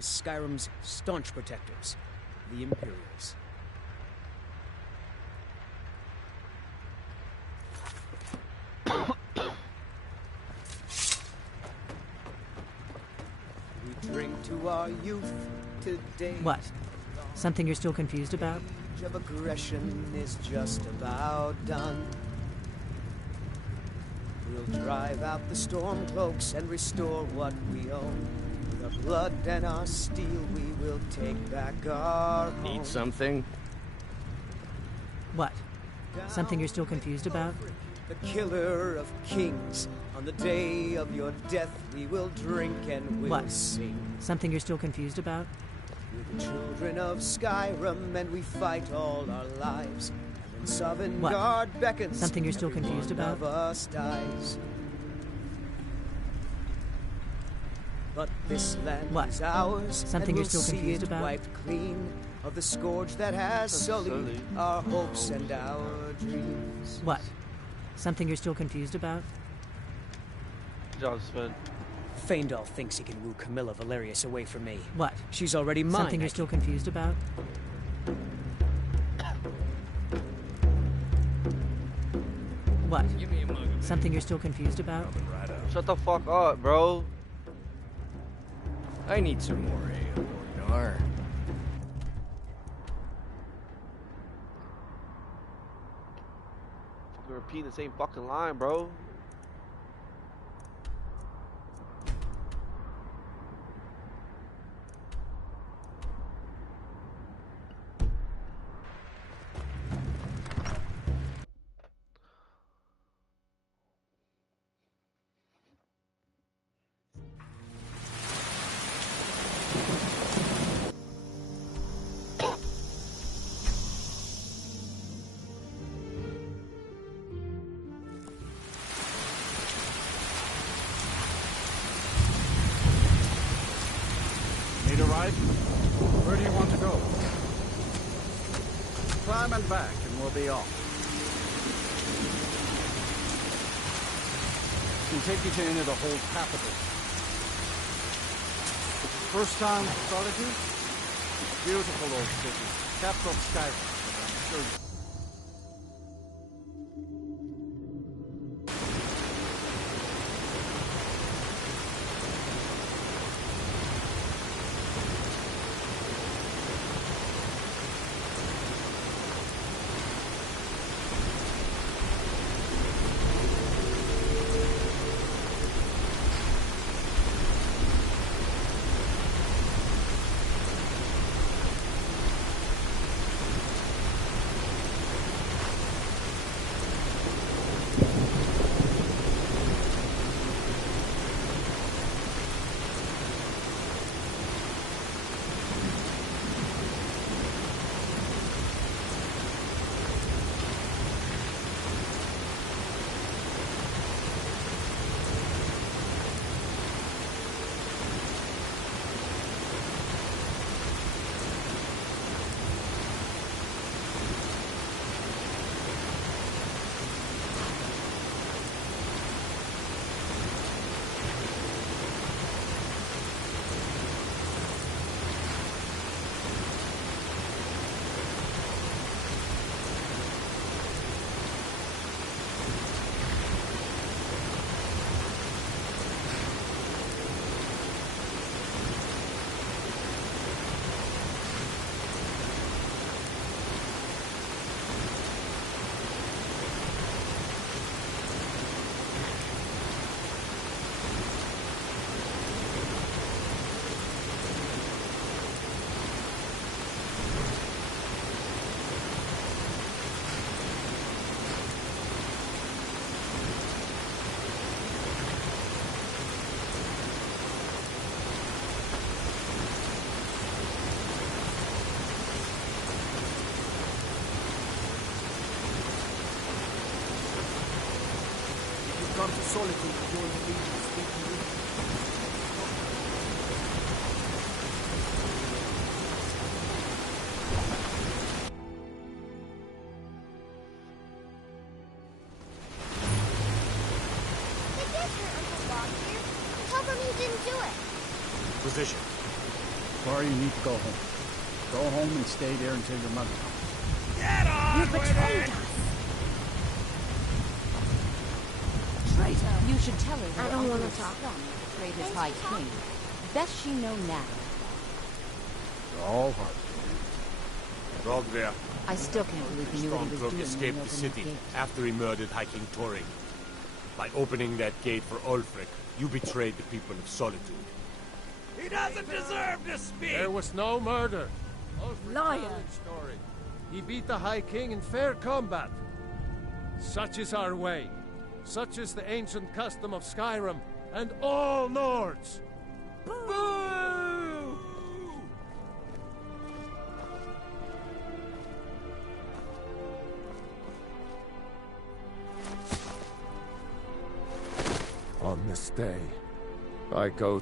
is Skyrim's staunch protectors, the Imperials. We drink to our youth today. What? Something you're still confused about? The age of aggression is just about done. We'll drive out the storm cloaks and restore what we own. With our blood and our steel, we will take back our home. Need something? What? Something you're still confused about? The killer of kings. On the day of your death, we will drink and we'll sing. Something you're still confused about? We're the children of Skyrim, and we fight all our lives. And when Sovngarde beckons, something you're still confused about? Of us dies. But this land is ours. Something you're still confused about? Wiped clean of the scourge that has sullied our hopes and our dreams. What? Something you're still confused about? Faendal thinks he can woo Camilla Valerius away from me. What? She's already mine. Something you're still confused about? What? Give me a mug of it. Something you're still confused about? Shut the fuck up, bro. I need some more ale, Borgar. Fucking repeating the same fucking line, bro. Need a ride? Where do you want to go? Climb and back and we'll be off. Can take you to any of the whole capital. First time Solitude? Beautiful old city. Capital of Skyrim. I'm sure you... Come to Solitude to join the Legion. Speak to me. They did hurt Uncle Bob here. Tell them he didn't do it. Position. Or you need to go home. Go home and stay there until your mother comes. Get on! You betrayed us! Traitor! You should tell her that I don't want Uncle to talk. betrayed his High King. Best she know now. You're all heart. Dog there. I still can't believe he knew what he was Stormcloak doing. escaped when the he opened city gate. after he murdered High King Toring. By opening that gate for Ulfric, you betrayed the people of Solitude. He doesn't deserve to speak! There was no murder. Ulfric Liar. told his story. He beat the High King in fair combat. Such is our way. Such is the ancient custom of Skyrim and all Nords. Boo! On this day, I go...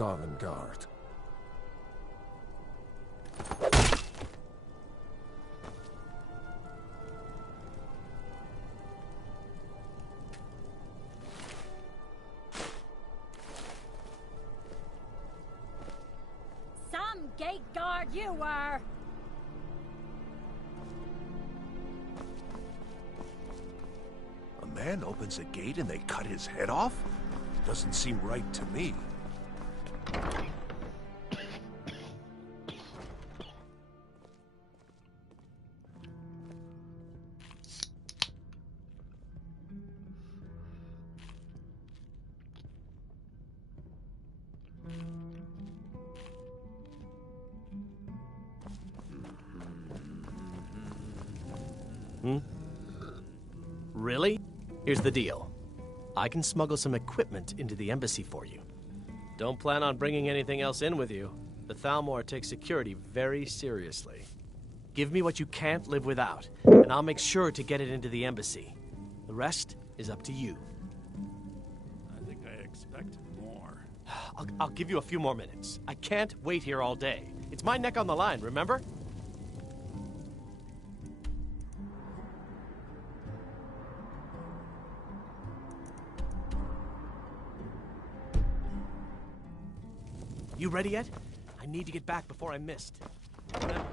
Sovngarde. Some gate guard you were! A man opens a gate and they cut his head off? Doesn't seem right to me. Really? Here's the deal. I can smuggle some equipment into the embassy for you. Don't plan on bringing anything else in with you. The Thalmor takes security very seriously. Give me what you can't live without, and I'll make sure to get it into the embassy. The rest is up to you. I think I expected more. I'll give you a few more minutes. I can't wait here all day. It's my neck on the line, remember? You ready yet? I need to get back before I'm missed. Remember.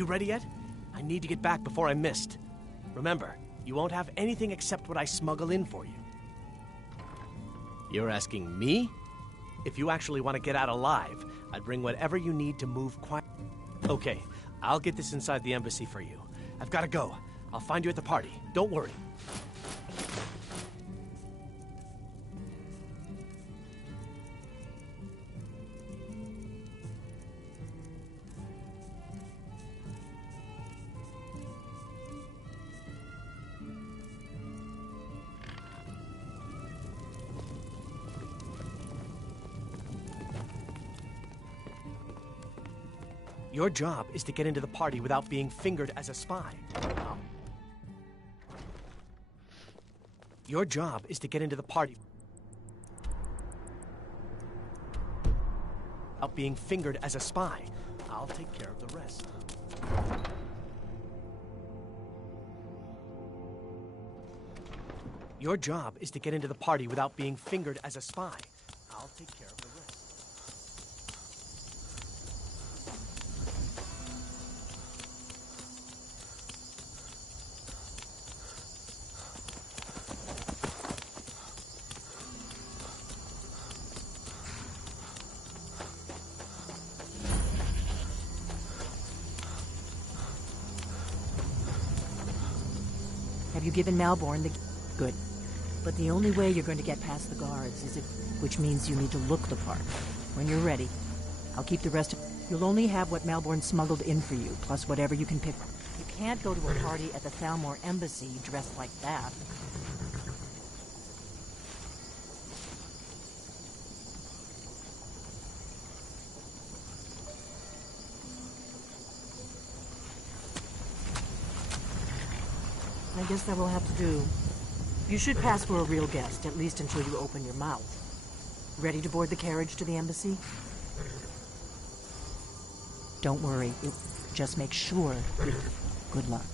You ready yet? I need to get back before I'm missed. Remember, you won't have anything except what I smuggle in for you. You're asking me? If you actually want to get out alive, I'd bring whatever you need to move quiet. Okay, I'll get this inside the embassy for you. I've got to go. I'll find you at the party. Don't worry. Your job is to get into the party without being fingered as a spy. Your job is to get into the party without being fingered as a spy. I'll take care of the rest. Your job is to get into the party without being fingered as a spy. I'll take care of the rest. Have you given Malborn the... Good. But the only way you're going to get past the guards is if... Which means you need to look the part. When you're ready, I'll keep the rest of... You'll only have what Malborn smuggled in for you, plus whatever you can pick. You can't go to a party at the Thalmor Embassy dressed like that. I guess that will have to do. You should pass for a real guest, at least until you open your mouth. Ready to board the carriage to the embassy? Don't worry. Just make sure. Good luck.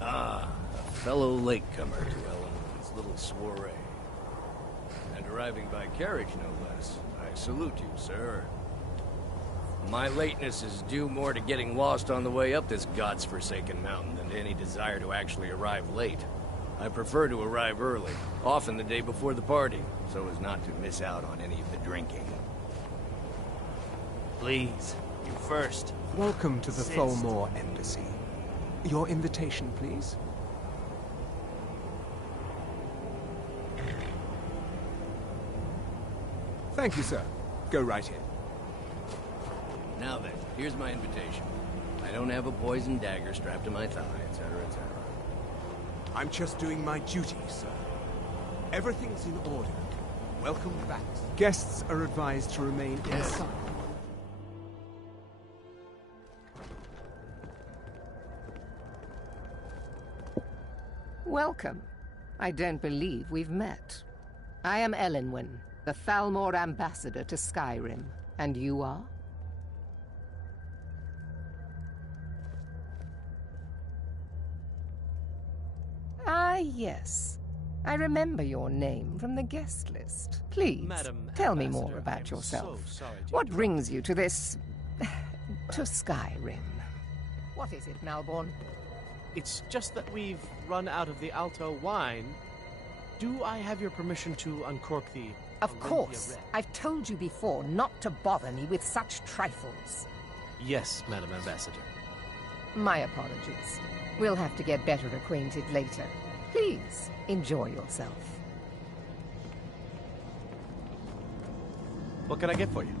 Ah, a fellow latecomer to Ellen's little soiree. And arriving by carriage, no less. I salute you, sir. My lateness is due more to getting lost on the way up this god's-forsaken mountain than to any desire to actually arrive late. I prefer to arrive early, often the day before the party, so as not to miss out on any of the drinking. Please, you first. Welcome to the Thalmor Embassy. Your invitation, please? Thank you, sir. Go right in. Now then, here's my invitation. I don't have a poisoned dagger strapped to my thigh, etc., etc. I'm just doing my duty, sir. Everything's in order. Welcome back. Guests are advised to remain inside. Welcome. I don't believe we've met. I am Elenwen, the Thalmor ambassador to Skyrim. And you are? Ah, yes. I remember your name from the guest list. Please, Madam tell me Ambassador, more about I'm yourself. so sorry to What interrupt. brings you to this... to Skyrim? What is it, Malborn? It's just that we've run out of the Alto wine. Do I have your permission to uncork the... Of Olympia course. Red? I've told you before not to bother me with such trifles. Yes, Madam Ambassador. My apologies. We'll have to get better acquainted later. Please, enjoy yourself. What can I get for you?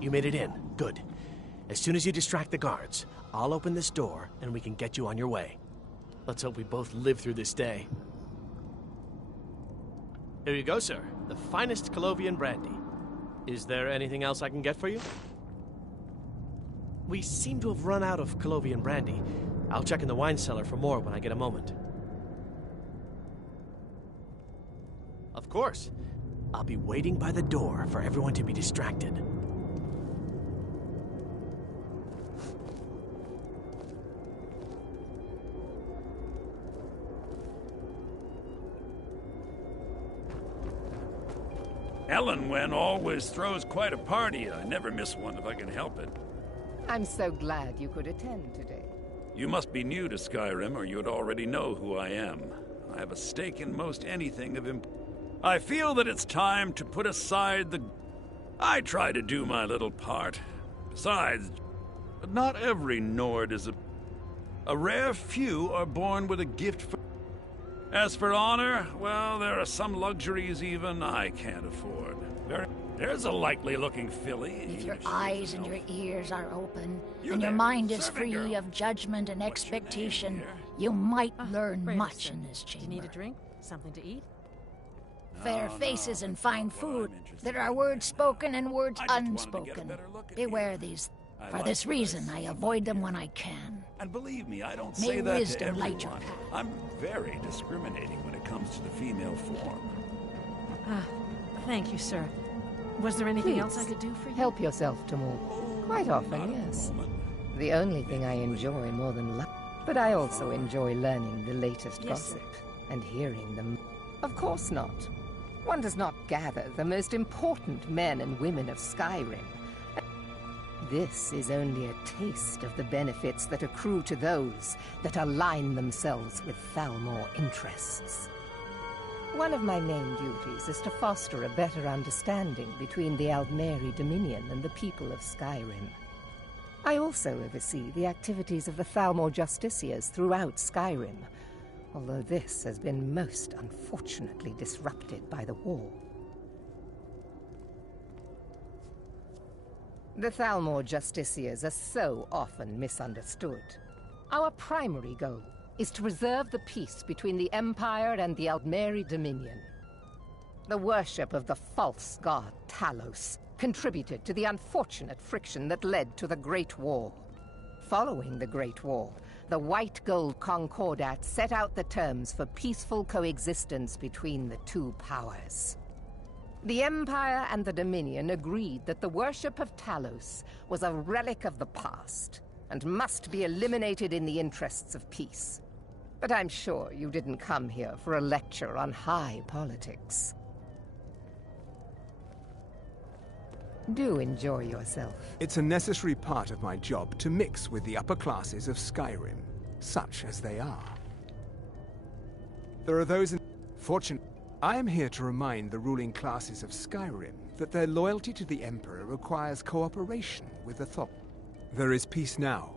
You made it in. Good. As soon as you distract the guards, I'll open this door and we can get you on your way. Let's hope we both live through this day. Here you go, sir. The finest Colovian brandy. Is there anything else I can get for you? We seem to have run out of Colovian brandy. I'll check in the wine cellar for more when I get a moment. Of course. I'll be waiting by the door for everyone to be distracted. Elenwen always throws quite a party. I never miss one if I can help it. I'm so glad you could attend today. You must be new to Skyrim, or you'd already know who I am. I have a stake in most anything of importance. I feel that it's time to put aside the... I try to do my little part. Besides, but not every Nord is a rare few are born with a gift for... As for honor, well, there are some luxuries even I can't afford. There's a likely-looking filly. If your eyes and your ears are open, and your mind is free of judgment and expectation, you might learn much in this chamber. Do you need a drink? Something to eat? Fair faces and fine food. There are words spoken and words unspoken. Beware these. For this reason, I avoid them when I can. And believe me, I don't May say that to wisdom everyone. light your path. I'm very discriminating when it comes to the female form. Thank you, sir. Was there anything else I could do for you? Help yourself to more. Quite often, yes. The only thing I enjoy more than luck. But I also enjoy learning the latest gossip and hearing them. Of course not. One does not gather the most important men and women of Skyrim. This is only a taste of the benefits that accrue to those that align themselves with Thalmor interests. One of my main duties is to foster a better understanding between the Aldmeri Dominion and the people of Skyrim. I also oversee the activities of the Thalmor Justiciars throughout Skyrim, although this has been most unfortunately disrupted by the war. The Thalmor Justiciars are so often misunderstood. Our primary goal is to preserve the peace between the Empire and the Aldmeri Dominion. The worship of the false god Talos contributed to the unfortunate friction that led to the Great War. Following the Great War, the White Gold Concordat set out the terms for peaceful coexistence between the two powers. The Empire and the Dominion agreed that the worship of Talos was a relic of the past and must be eliminated in the interests of peace. But I'm sure you didn't come here for a lecture on high politics. Do enjoy yourself. It's a necessary part of my job to mix with the upper classes of Skyrim, such as they are. There are those in... Fortunately, I am here to remind the ruling classes of Skyrim that their loyalty to the Emperor requires cooperation with the Thop. There is peace now.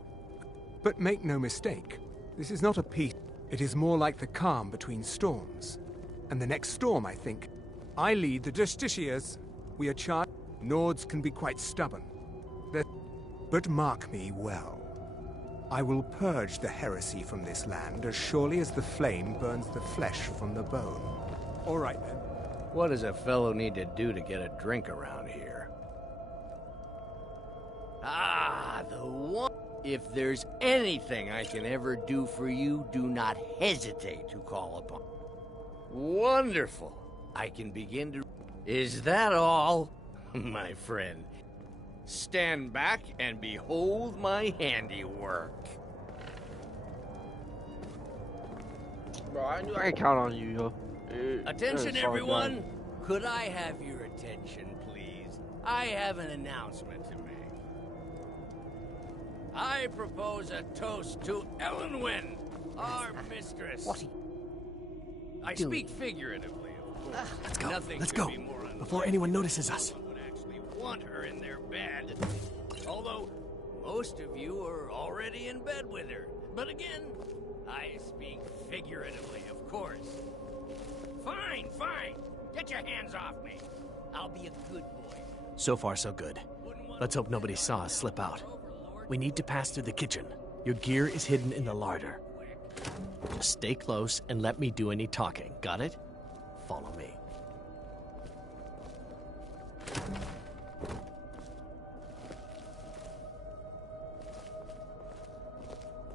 But make no mistake, this is not a peace. It is more like the calm between storms. And the next storm, I think. I lead the Justiciars. We are charged. Nords can be quite stubborn. But mark me well. I will purge the heresy from this land as surely as the flame burns the flesh from the bone. All right, then. What does a fellow need to do to get a drink around here? Ah, the one... If there's anything I can ever do for you, do not hesitate to call upon. Wonderful. I can begin to... Is that all? My friend, stand back and behold my handiwork. Bro, I knew I could count on you, yo. Attention, everyone! Could I have your attention, please? I have an announcement to make. I propose a toast to Elenwen, our mistress. What? I speak figuratively, of course. Let's go. Nothing Let's could go be more before anyone notices us. would actually want her in their bed. Although most of you are already in bed with her. But again, I speak figuratively, of course. Fine, fine. Get your hands off me. I'll be a good boy. So far, so good. Let's hope nobody saw us slip out. We need to pass through the kitchen. Your gear is hidden in the larder. Just stay close and let me do any talking. Got it? Follow me.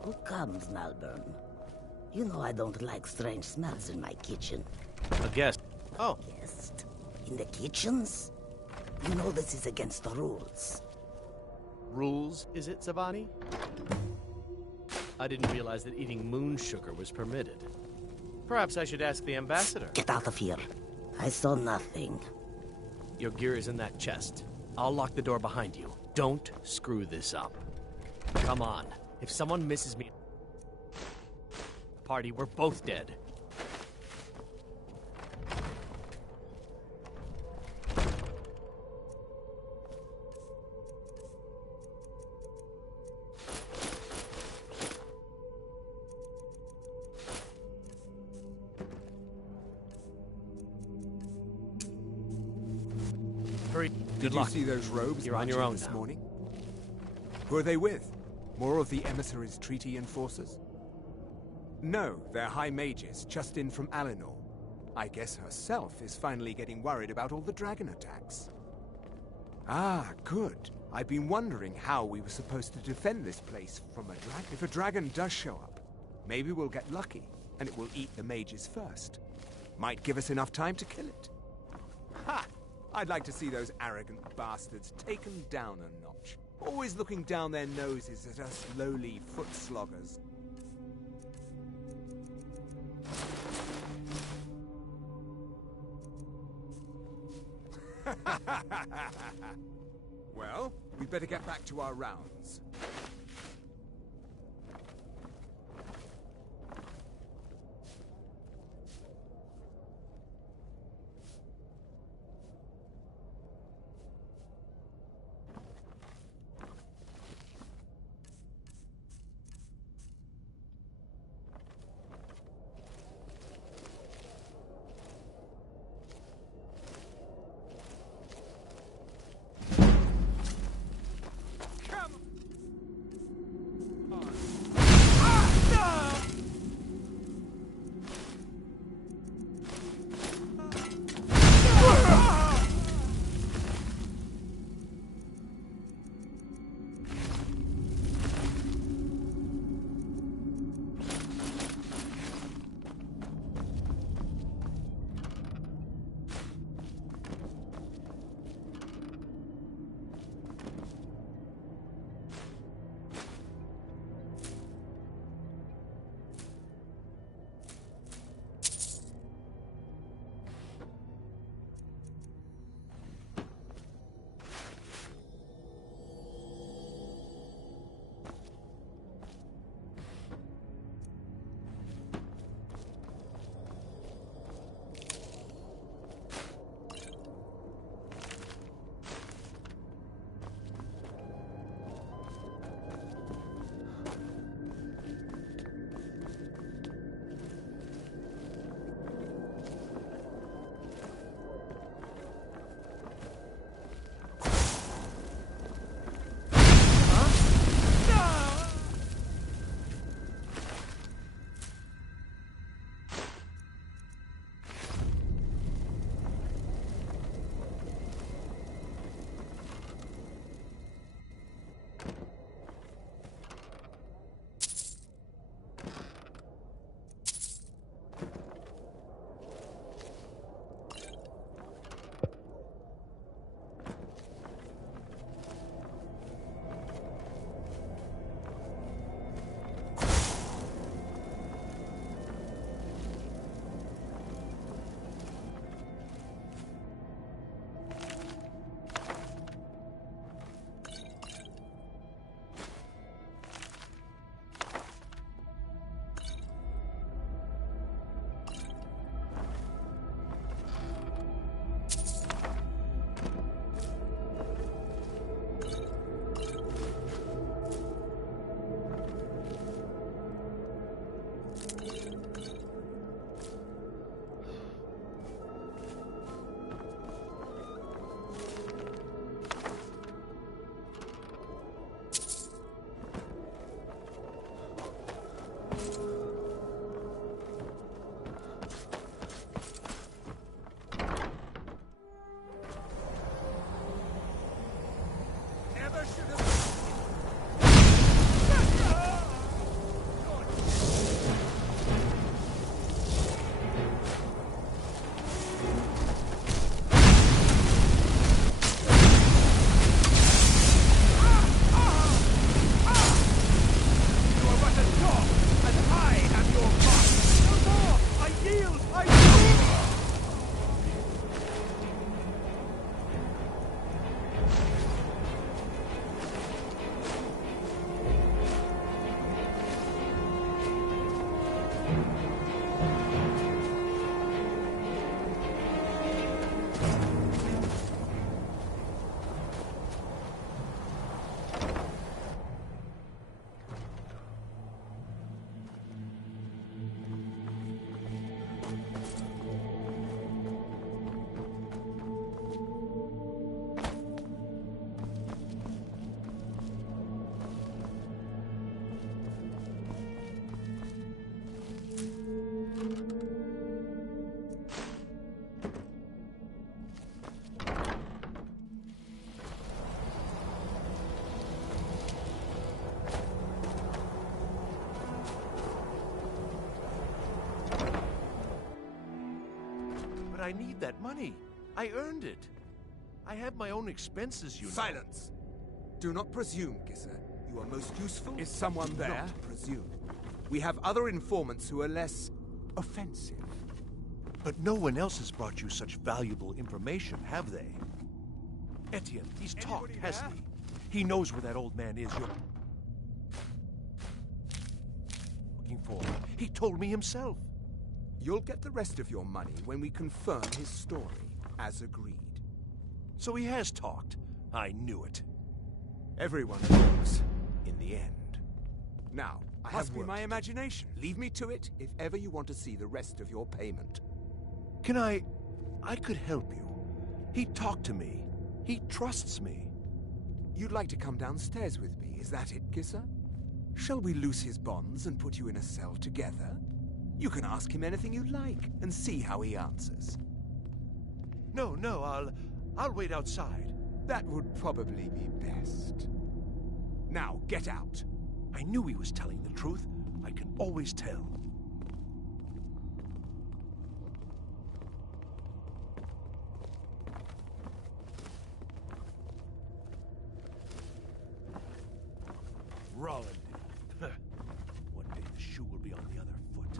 Who comes, Malburn? You know I don't like strange smells in my kitchen. A guest. Oh. Guest? In the kitchens? You know this is against the rules. Rules, is it, Zavani? I didn't realize that eating moon sugar was permitted. Perhaps I should ask the ambassador. Get out of here. I saw nothing. Your gear is in that chest. I'll lock the door behind you. Don't screw this up. Come on. If someone misses me... Party, we're both dead. Hurry. Did you see those robes You're on your own this now. morning? Who are they with? More of the emissaries' treaty enforcers? No, they're high mages, just in from Alinor. I guess herself is finally getting worried about all the dragon attacks. Ah, good. I've been wondering how we were supposed to defend this place from a dragon. If a dragon does show up, maybe we'll get lucky, and it will eat the mages first. Might give us enough time to kill it. Ha! I'd like to see those arrogant bastards taken down a notch. Always looking down their noses at us lowly foot sloggers. Well, we'd better get back to our rounds. I need that money. I earned it. I have my own expenses, you know. Silence! Do not presume, Gisser. You are most useful. Is someone there? Not presume. We have other informants who are less offensive. But no one else has brought you such valuable information, have they? Etienne, he's talked, hasn't he? He knows where that old man is you're looking for. He told me himself. You'll get the rest of your money when we confirm his story, as agreed. So he has talked. I knew it. Everyone knows, in the end. Now, I have my imagination. Leave me to it if ever you want to see the rest of your payment. Can I could help you. He talked to me. He trusts me. You'd like to come downstairs with me, is that it, Gisser? Shall we loose his bonds and put you in a cell together? You can ask him anything you like and see how he answers. No, I'll wait outside. That would probably be best. Now, get out. I knew he was telling the truth. I can always tell. Rollin. One day the shoe will be on the other foot.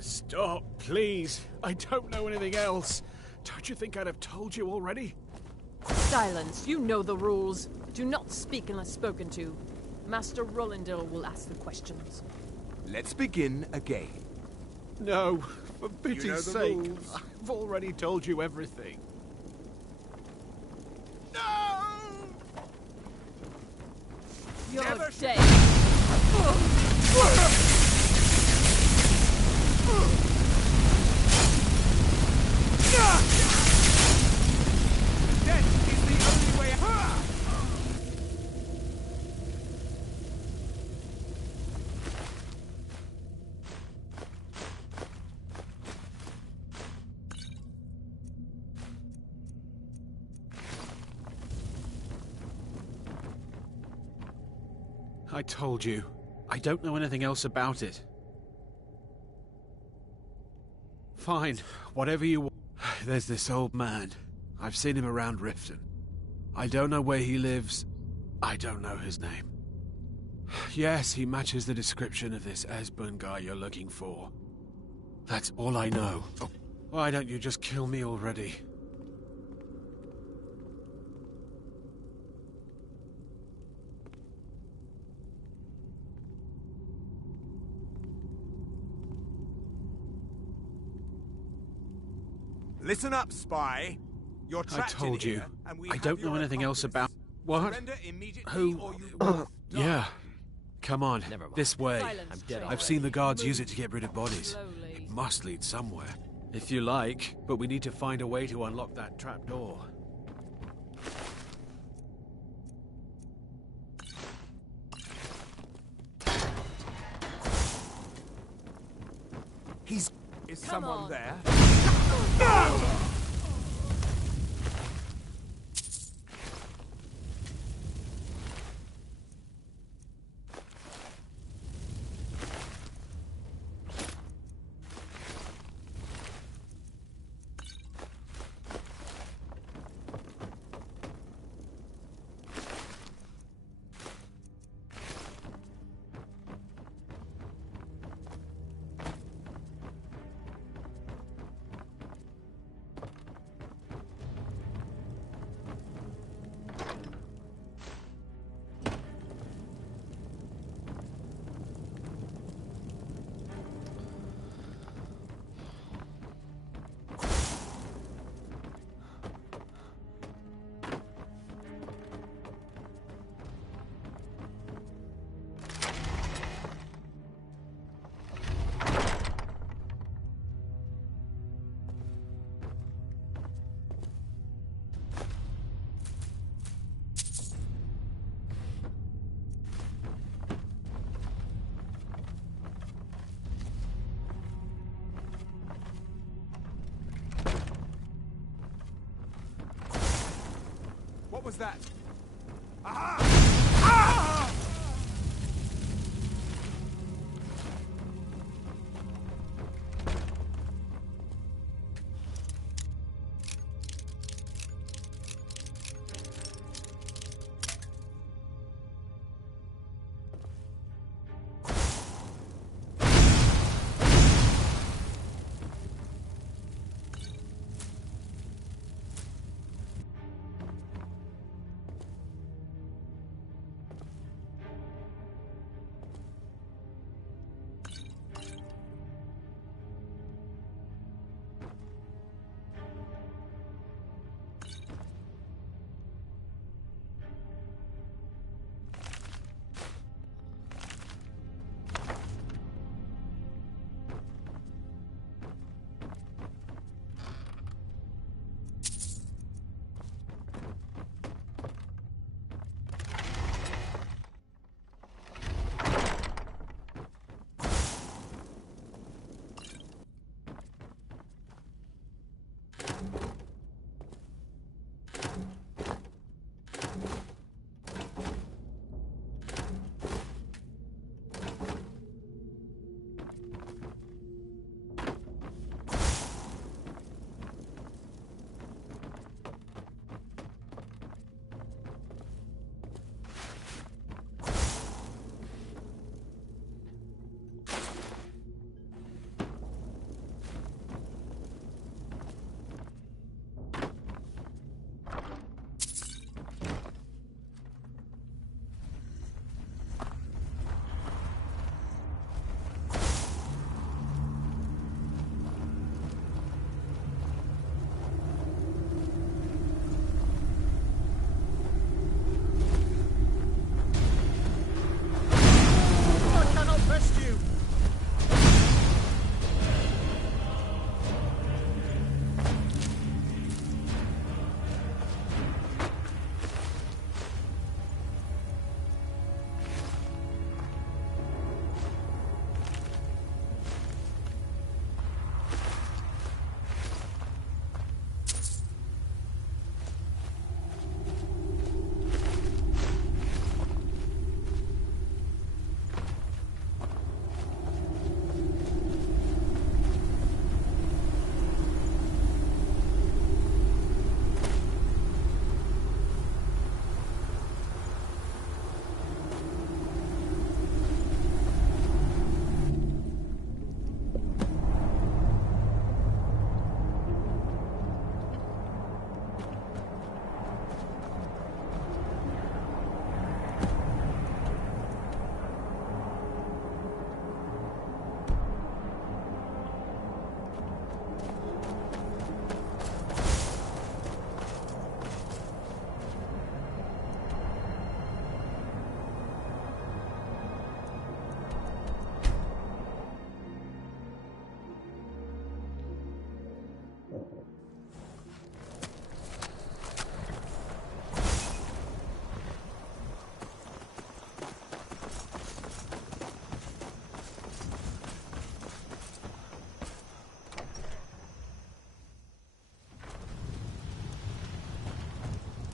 Stop, please. I don't know anything else. Don't you think I'd have told you already? Silence. You know the rules. Do not speak unless spoken to. Master Rollindale will ask the questions. Let's begin again. No, for pity's sake. Rules. I've already told you everything. You're Never dead. Death is the only way. I told you. I don't know anything else about it. Fine, whatever you want. There's this old man. I've seen him around Riften. I don't know where he lives. I don't know his name. Yes, he matches the description of this Esbern guy you're looking for. That's all I know. Oh, why don't you just kill me already? Listen up, spy. You're I trapped told in you. here, and we I have don't know your anything else about... What? Surrender immediately Who? or you will Yeah. Come on, Never mind. this way. Silence, I'm dead I've seen the guards use it to get rid of bodies. Slowly. It must lead somewhere. If you like, but we need to find a way to unlock that trap door. Is Come someone on. there? What was that?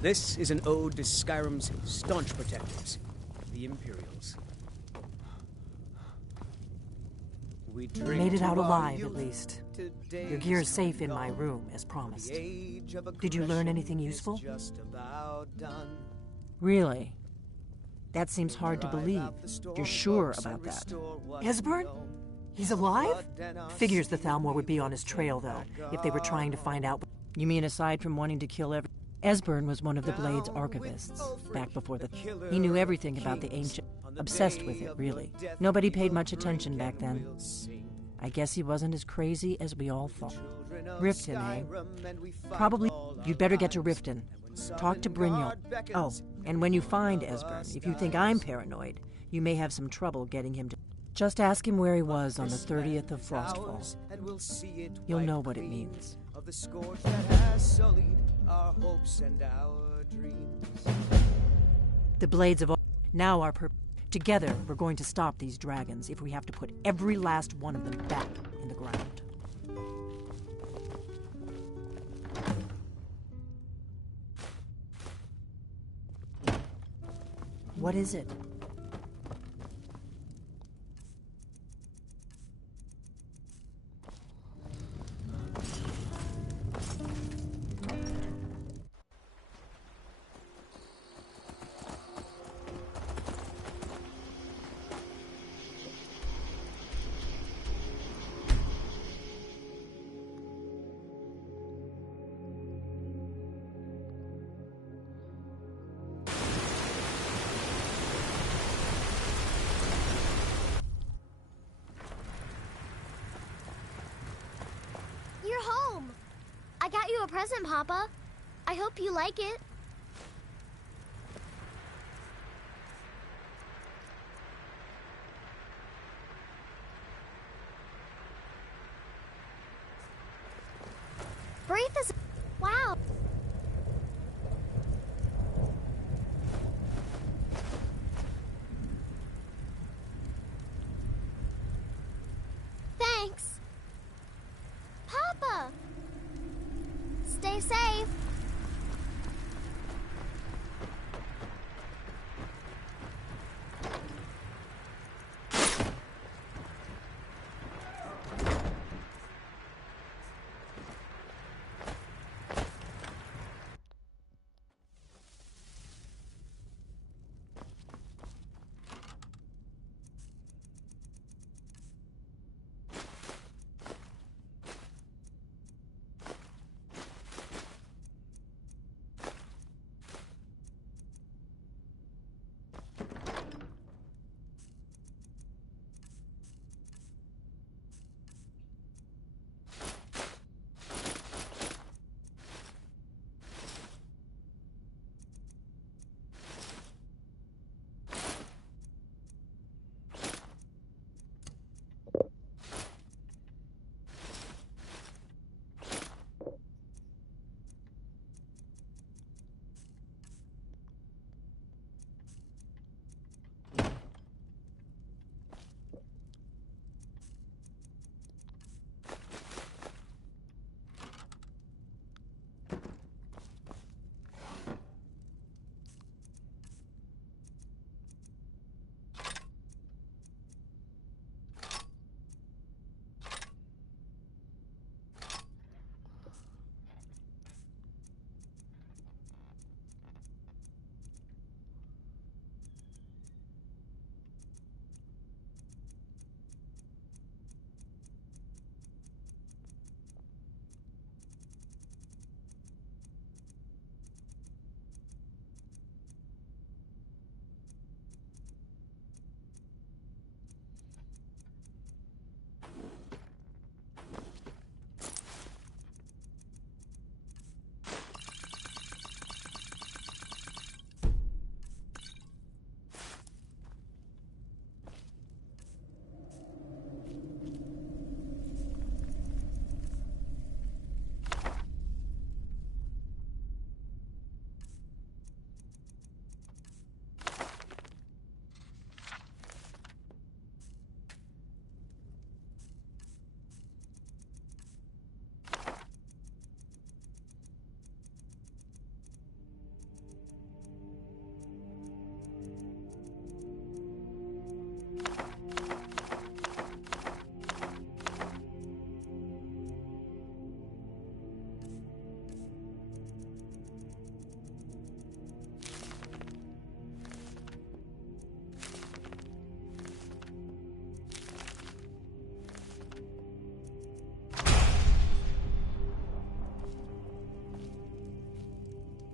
This is an ode to Skyrim's staunch protectors, the Imperials. We Made it out alive, at least. Your gear is safe in my room, as promised. Did you learn anything useful? Really? That seems hard to believe. You're sure about that? Esbern? He's alive? Figures the Thalmor would be on his trail, though, if they were trying to find out. You mean aside from wanting to kill every... Esbern was one of the Blade's archivists, back before the... He knew everything about the ancient... Obsessed with it, really. Nobody paid much attention back then. I guess he wasn't as crazy as we all thought. Riften, eh? Probably... You'd better get to Riften. Talk to Brynjolf. Oh, and when you find Esbern, if you think I'm paranoid, you may have some trouble getting him to... Just ask him where he was on the 30th of Frostfall. You'll know what it means. Of the scourge that has sullied our hopes and our dreams. The blades of all now are together. We're going to stop these dragons if we have to put every last one of them back in the ground. What is it? You're home! I got you a present, Papa. I hope you like it. Brief is... Wow! Thanks. Papa! Stay safe.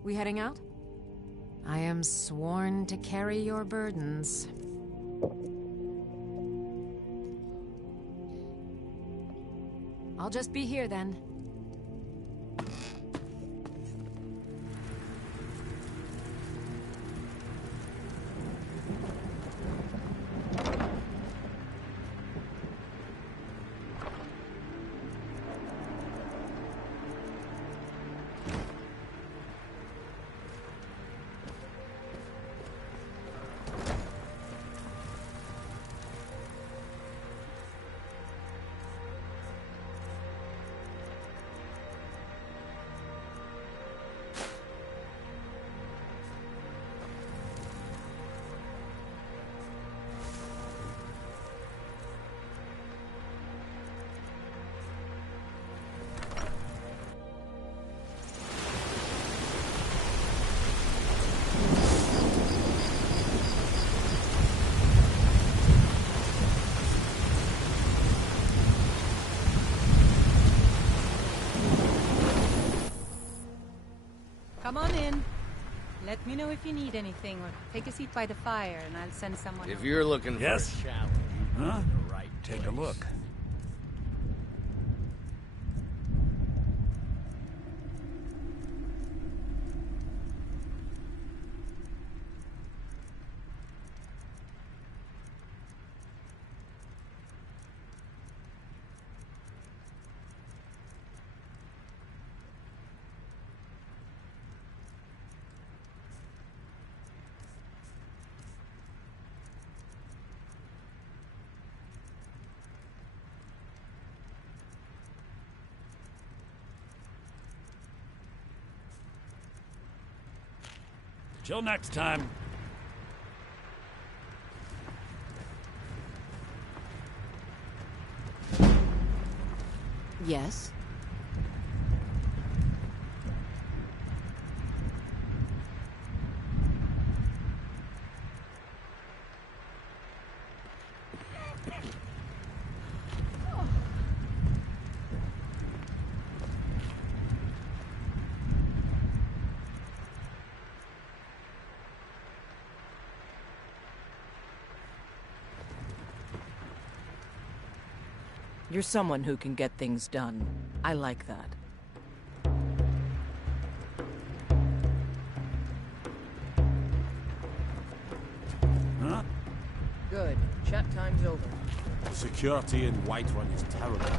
We heading out? I am sworn to carry your burdens. I'll just be here then. know if you need anything, or take a seat by the fire, and I'll send someone. If you're looking for a challenge, Huh? you're in the right Take a place. look. Till next time. Yes? You're someone who can get things done. I like that. Huh? Good. Chat time's over. Security in Whiterun is terrible.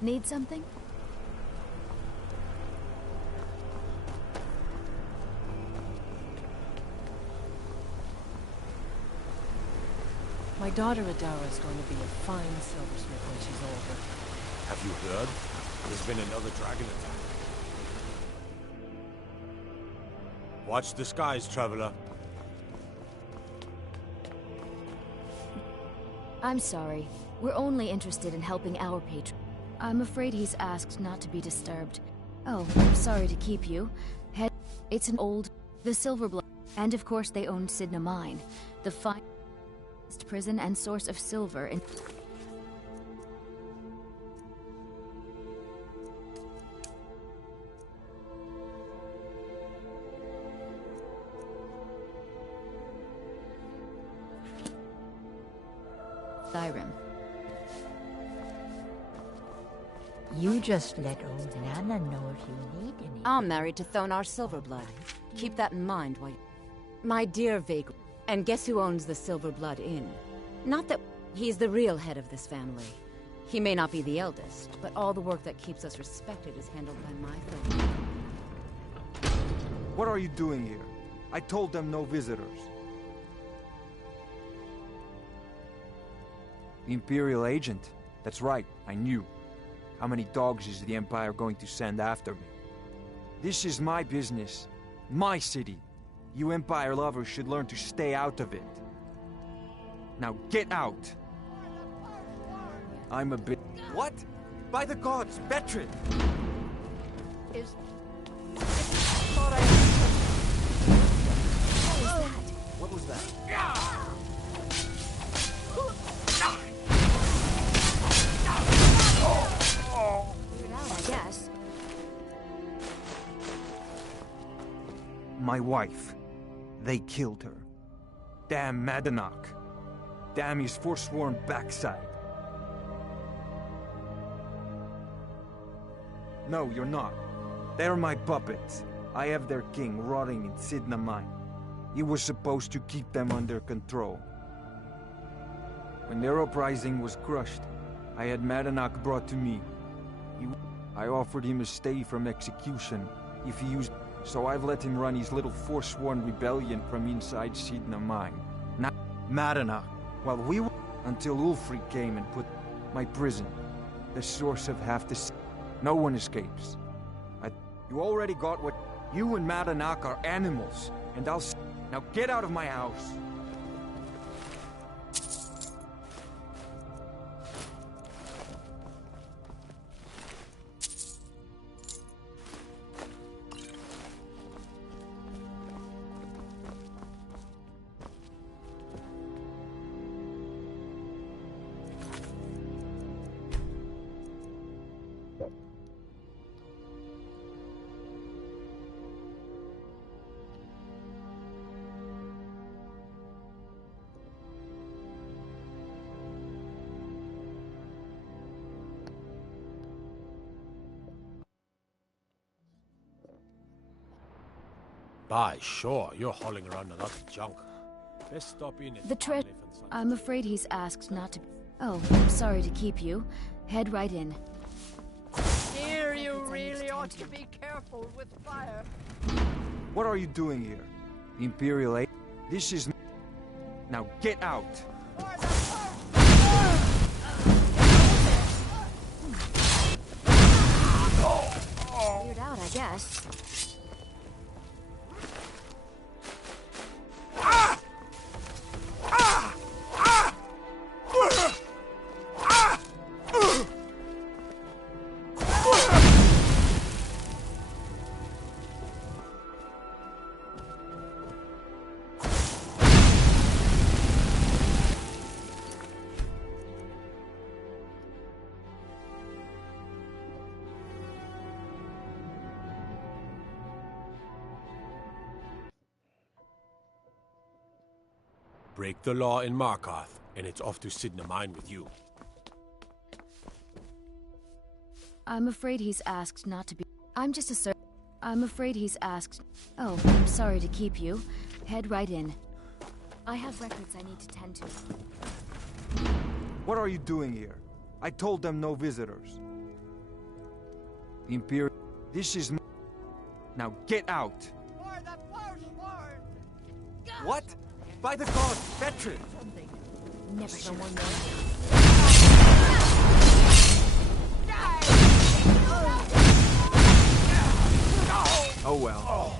Need something? My daughter Adara is going to be a fine silversmith when she's older. Have you heard? There's been another dragon attack. Watch the skies, traveler. I'm sorry. We're only interested in helping our patron. I'm afraid he's asked not to be disturbed. Oh, I'm sorry to keep you. It's an old... the Silverblood. And of course they own Sidna Mine. The finest prison and source of silver in... Skyrim. You just let old Nana know if you need anything. I'm married to Thonar Silverblood. Keep that in mind while My dear Vagrant. And guess who owns the Silverblood Inn? Not that he's the real head of this family. He may not be the eldest, but all the work that keeps us respected is handled by my family. What are you doing here? I told them no visitors. The Imperial agent. That's right, I knew. How many dogs is the Empire going to send after me? This is my business. My city. You Empire lovers should learn to stay out of it. Now get out! I'm a bit... What? By the gods, Betrin! Is... What was that? I guess. My wife. They killed her. Damn Madanach. Damn his forsworn backside. No, you're not. They're my puppets. I have their king rotting in Sidna Mine. He was supposed to keep them under control. When their uprising was crushed, I had Madanach brought to me. I offered him a stay from execution if he used... So I've let him run his little forsworn rebellion from inside Sidna Mine. Now, Madanach, while we were... Until Ulfric came and put my prison, the source of half the... No one escapes. You already got what... You and Madanach are animals, and I'll... Now get out of my house! Buy, sure. You're hauling around a lot of junk. Best stop in at The tre- I'm afraid he's asked not to. Oh, I'm sorry to keep you. Head right in. Dear, you really ought to be careful with fire. What are you doing here? Imperial Aid? This is... Now get out! Cleared out, I guess. Break the law in Markarth, and it's off to Sidna Mine with you. I'm afraid he's asked not to be. I'm just a sir. I'm afraid he's asked. Oh, I'm sorry to keep you. Head right in. I have records I need to tend to. What are you doing here? I told them no visitors. Imperial... This is... Now get out! For the Forsworn! What? By the gods, veteran! Never someone Oh well.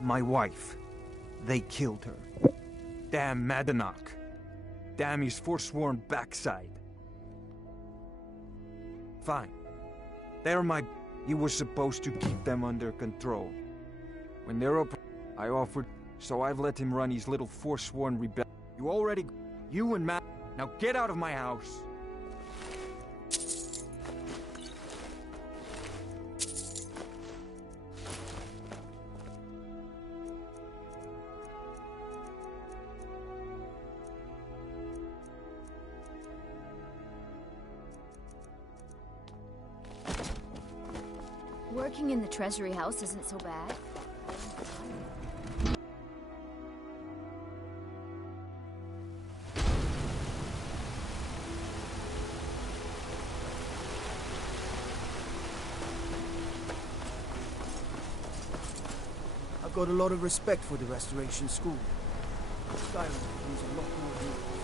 My wife. They killed her. Damn Madanach. Damn his forsworn backside. Fine. They're my... He was supposed to keep them under control. When they're up... I offered... So I've let him run his little forsworn rebellion. You already... You and Matt... Now get out of my house! Working in the Treasury House isn't so bad. I've got a lot of respect for the Restoration School. Skyrim needs a lot more rules.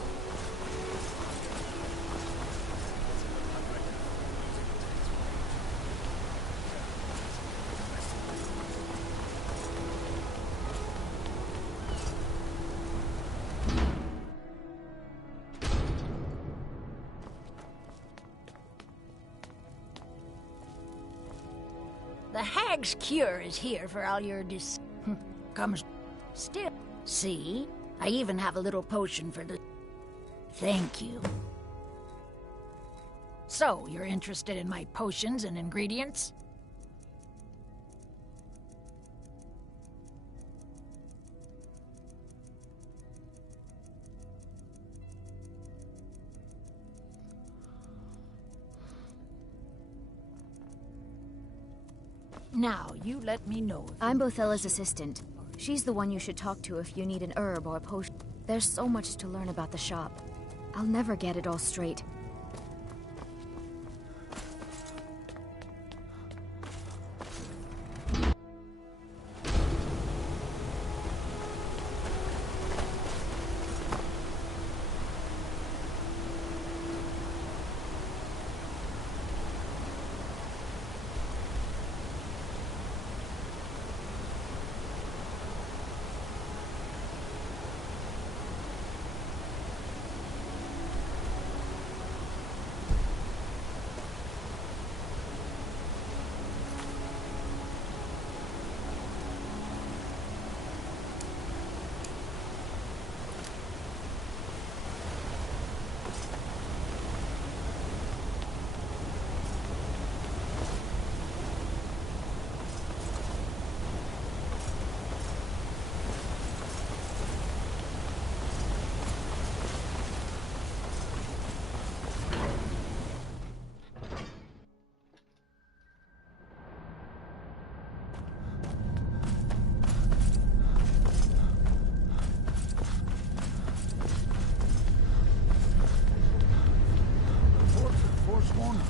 The Hag's Cure is here for all your comes still. See? I even have a little potion for the... Thank you. So, you're interested in my potions and ingredients? Now, you let me know. I'm Bothella's assistant. She's the one you should talk to if you need an herb or a potion. There's so much to learn about the shop. I'll never get it all straight.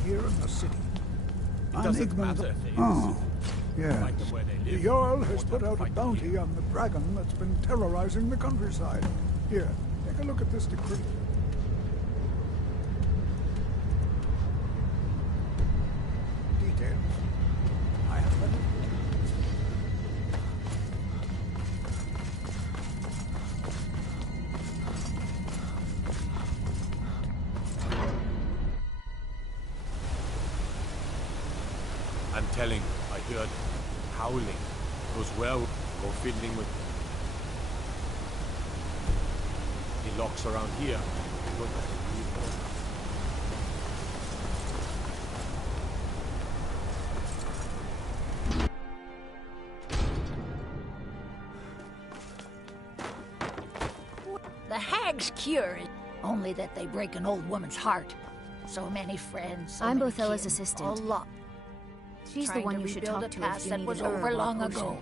here in the city. It doesn't matter if they Oh, yes. Find them where they The live. Jarl has put out a bounty on the dragon that's been terrorizing the countryside. Here, take a look at this decree. Details. I have them. I'm telling you, I heard howling. Those werewolves go fiddling with... He locks around here. Good. The hag's cure is only that they break an old woman's heart. So many friends. So I'm many Bothella's kin, assistant. A lot. She's the Trying one to you should rebuild talk a to past if you that need was an herb over or a long potion. ago.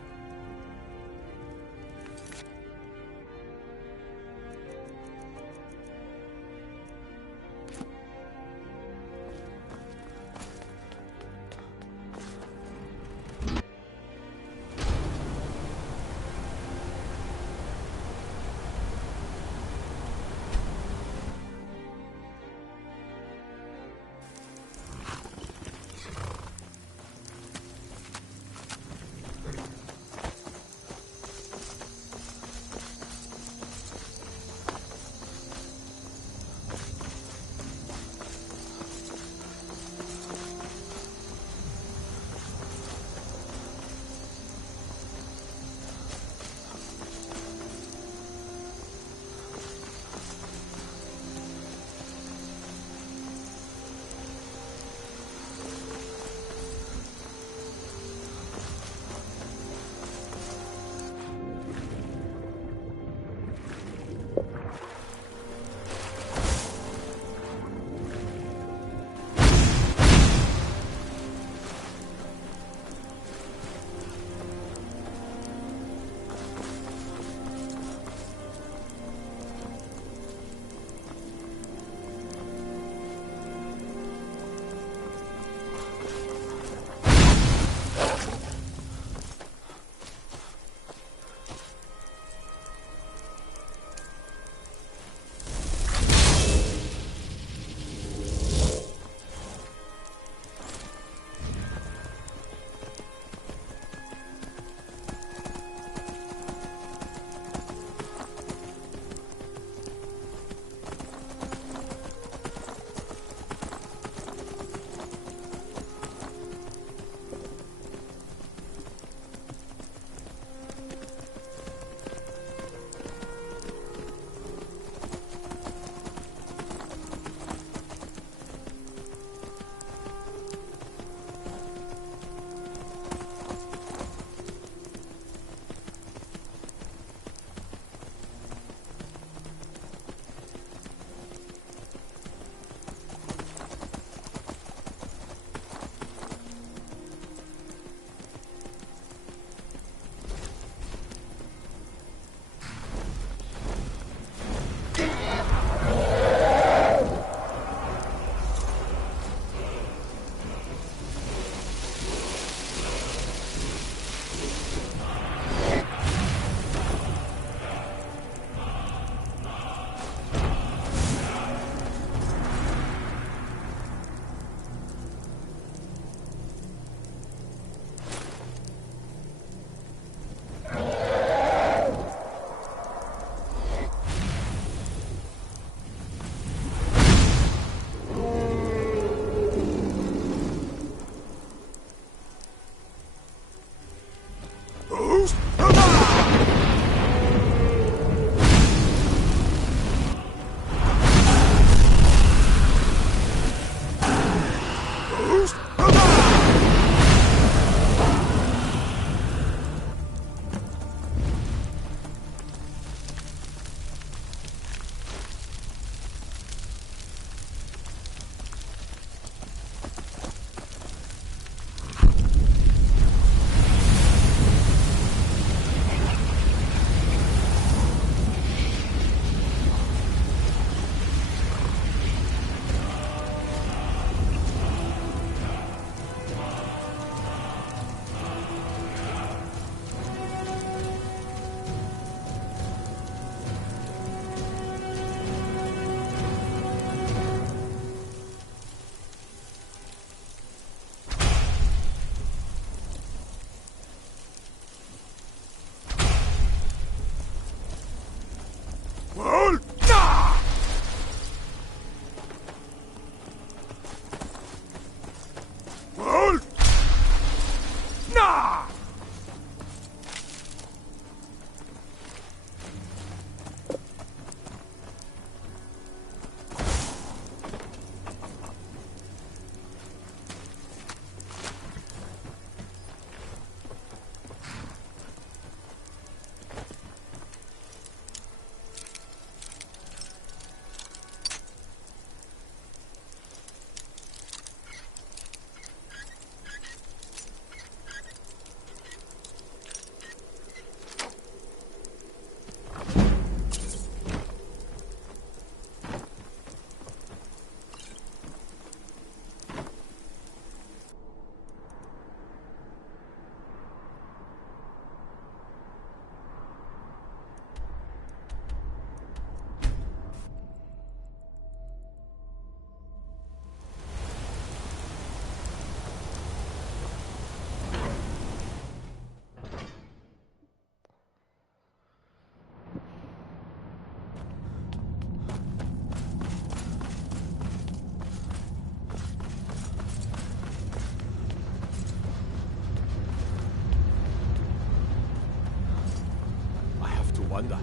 wonder,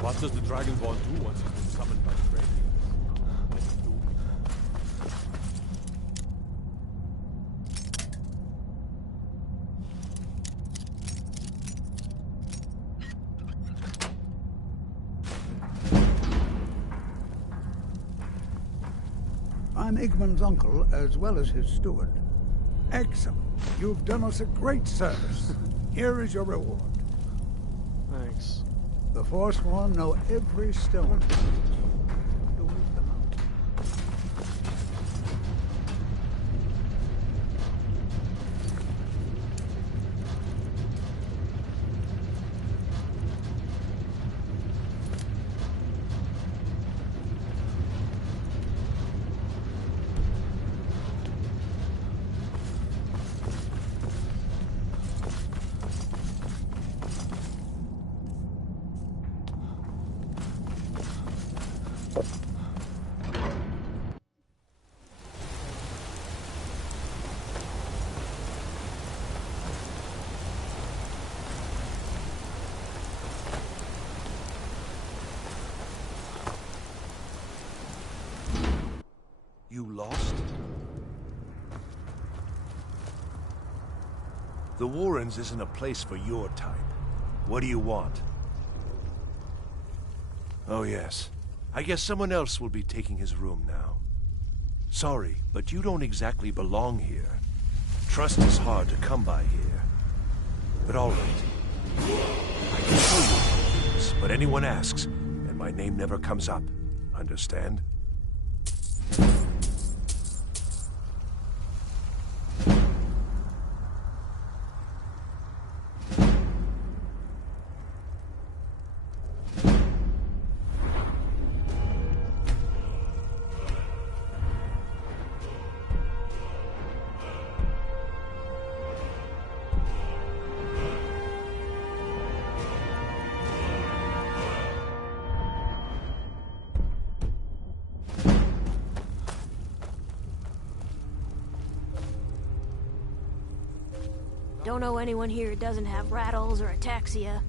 what does the Dragonborn do once he's been summoned by the Great? I'm Igmund's uncle, as well as his steward. Excellent. You've done us a great service. Here is your reward. Thanks. The Forsworn know every stone. You lost? The Warrens isn't a place for your type. What do you want? Oh yes. I guess someone else will be taking his room now. Sorry, but you don't exactly belong here. Trust is hard to come by here. But all right. I can show you a few things, but anyone asks, and my name never comes up. Understand? Don't know anyone here who doesn't have rattles or ataxia.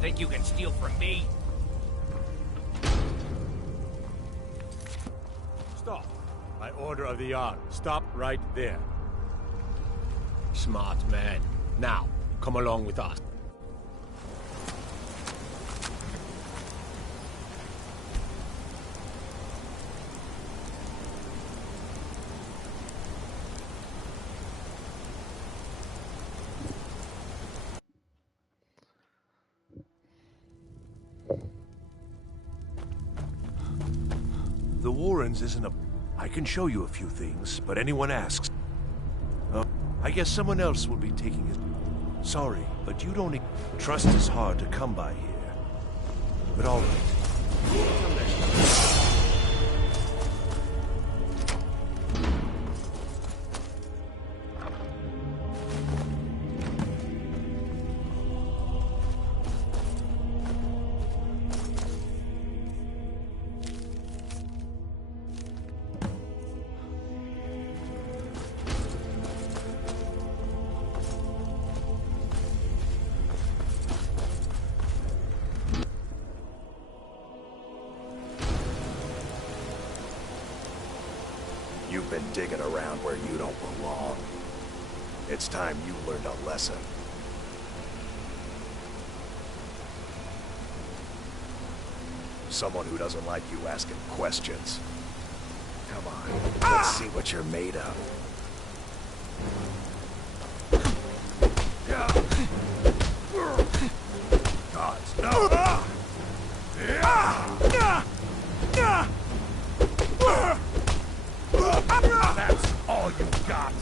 Think you can steal from me? Stop. By order of the Jarl. Stop right there. Smart man. Now, come along with us. The Warrens isn't a... I can show you a few things, but anyone asks... I guess someone else will be taking his... Sorry, but you don't... Trust is hard to come by here. But all right. You've been digging around where you don't belong. It's time you learned a lesson. Someone who doesn't like you asking questions. Come on, let's see what you're made of. Gods, no! That's all you got.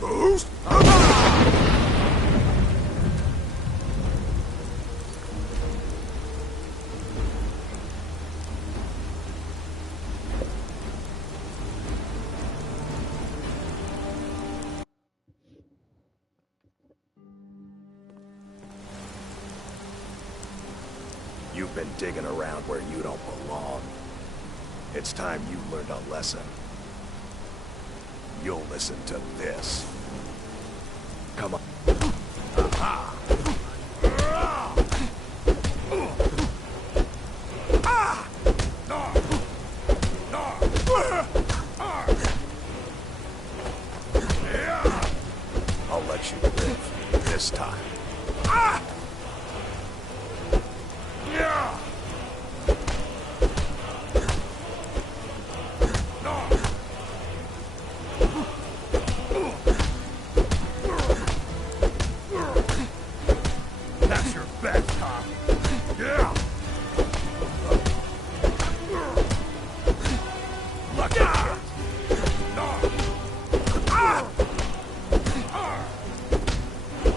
Boost! You've been digging around where you don't belong. It's time you learned a lesson. You'll listen to this. Come on. Aha! I'll let you live this time. That's your best, huh? Yeah! Look out!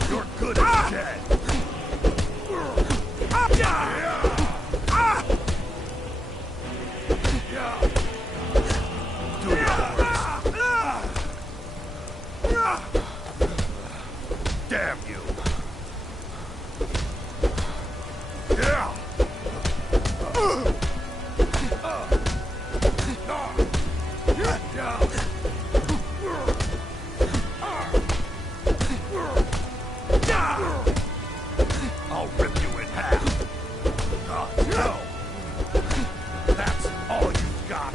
You're good as dead. Do your worst. Damn you! Yeah! I'll rip you in half. No! That's all you've got.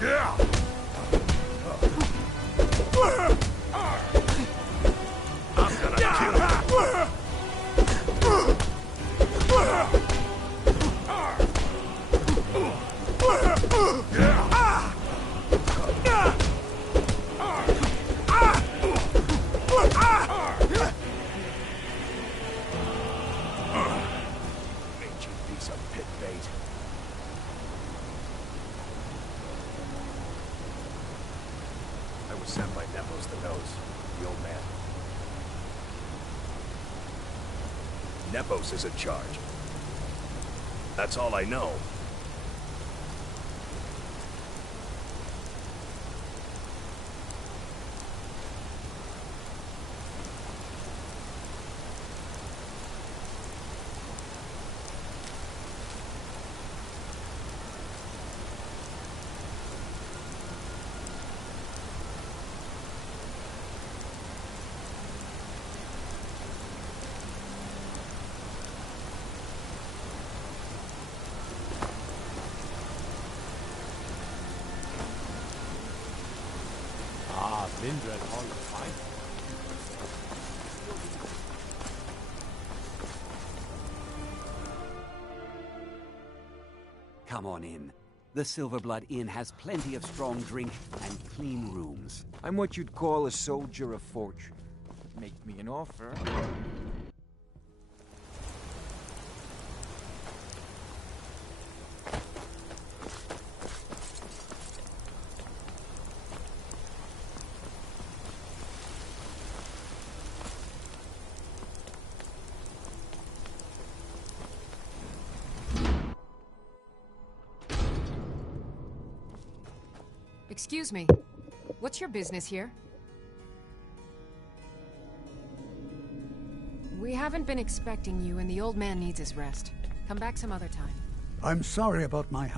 Yeah! I'm gonna kill you. Made you piece of pit bait. I was sent by Nepos the Nose, the old man. Nepos is in charge. That's all I know. Lindred Hall of Fire. Come on in. The Silverblood Inn has plenty of strong drink and clean rooms. I'm what you'd call a soldier of fortune. Make me an offer. Excuse me. What's your business here? We haven't been expecting you, and the old man needs his rest. Come back some other time. I'm sorry about my...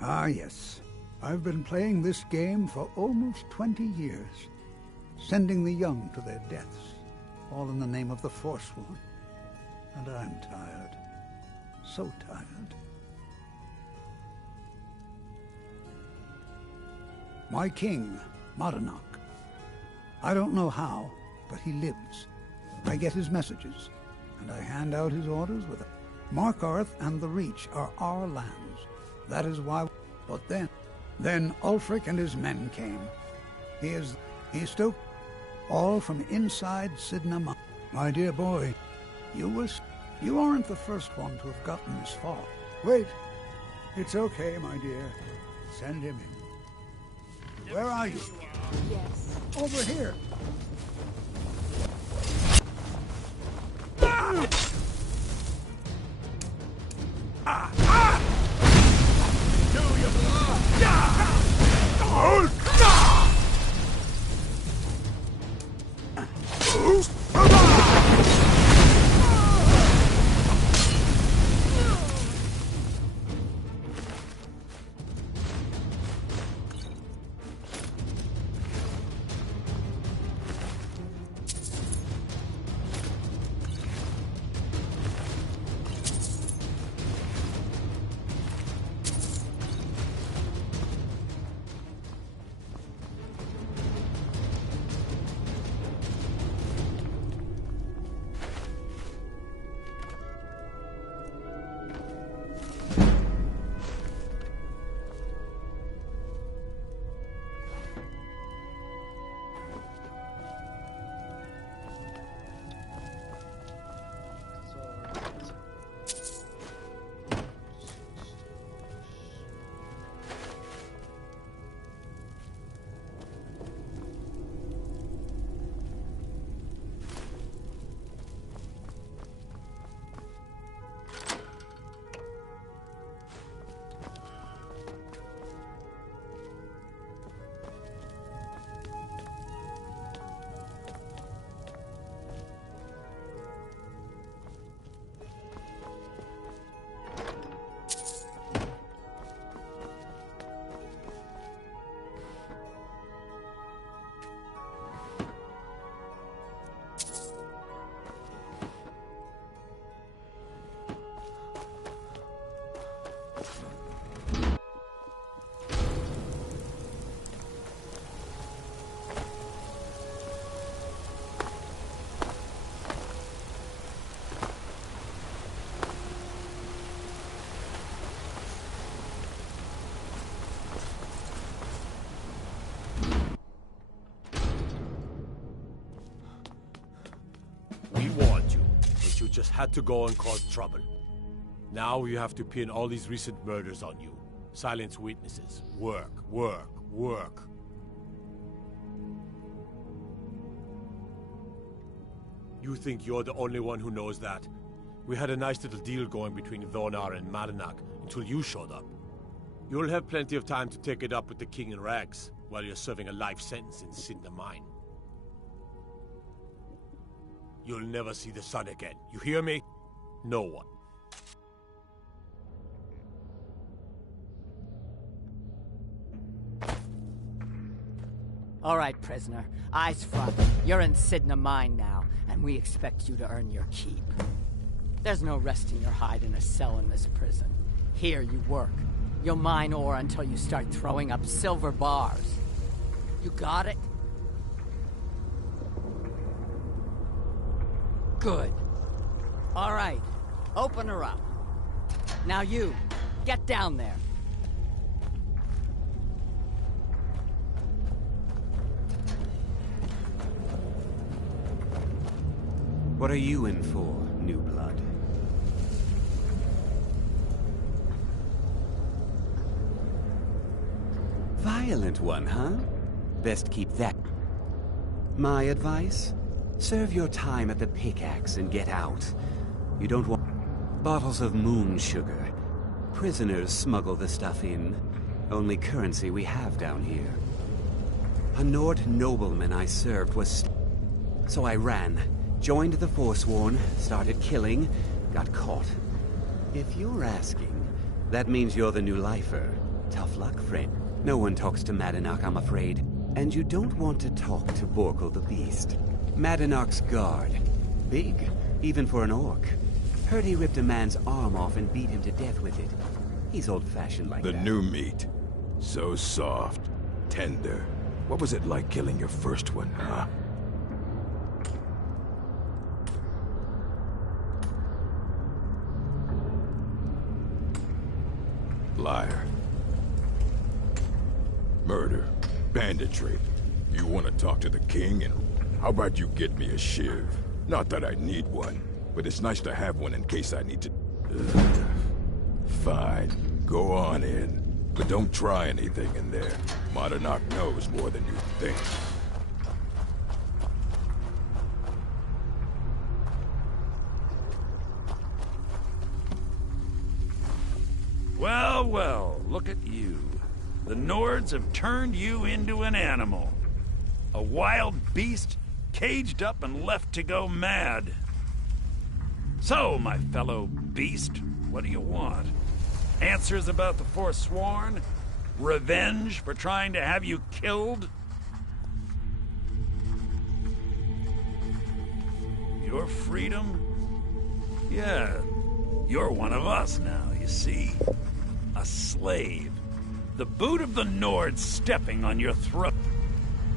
Ah, yes. I've been playing this game for almost 20 years. Sending the young to their deaths. All in the name of the Forsworn. And I'm tired. So tired. My king, Madanach. I don't know how, but he lives. I get his messages, and I hand out his orders with it. Markarth and the Reach are our lands. That is why... But then Ulfric and his men came. He stoked all from inside Sidna Mine. My dear boy, you aren't the first one to have gotten this far. Wait. It's okay, my dear. Send him in. Where are you? Yes. Over here. You just had to go and cause trouble. Now you have to pin all these recent murders on you. Silence witnesses. Work, work, work. You think you're the only one who knows that? We had a nice little deal going between Thonar and Madanach until you showed up. You'll have plenty of time to take it up with the King in Rags while you're serving a life sentence in Sidna Mine. You'll never see the sun again. You hear me? No one. All right, prisoner. Eyes front. You're in Sidna Mine now, and we expect you to earn your keep. There's no resting your hide in a cell in this prison. Here you work. You'll mine ore until you start throwing up silver bars. You got it? Good. All right. Open her up. Now you, get down there. What are you in for, new blood? Violent one, huh? Best keep that. My advice? Serve your time at the pickaxe and get out. You don't want bottles of moon sugar. Prisoners smuggle the stuff in. Only currency we have down here. A Nord nobleman I served was... So I ran. Joined the Forsworn, started killing, got caught. If you're asking, that means you're the new lifer. Tough luck, friend. No one talks to Madanach, I'm afraid. And you don't want to talk to Borkul the Beast. Madanach's guard. Big, even for an orc. Heard he ripped a man's arm off and beat him to death with it. He's old-fashioned like the that. The new meat. So soft. Tender. What was it like killing your first one, huh? Liar. Murder. Banditry. You want to talk to the king, and how about you get me a shiv? Not that I need one, but it's nice to have one in case I need to... Fine. Go on in. But don't try anything in there. Monarch knows more than you think. Well, well, look at you. The Nords have turned you into an animal. A wild beast, caged up and left to go mad. So, my fellow beast, what do you want? Answers about the Forsworn? Revenge for trying to have you killed? Your freedom? Yeah, you're one of us now, you see. A slave. The boot of the Nords stepping on your throat.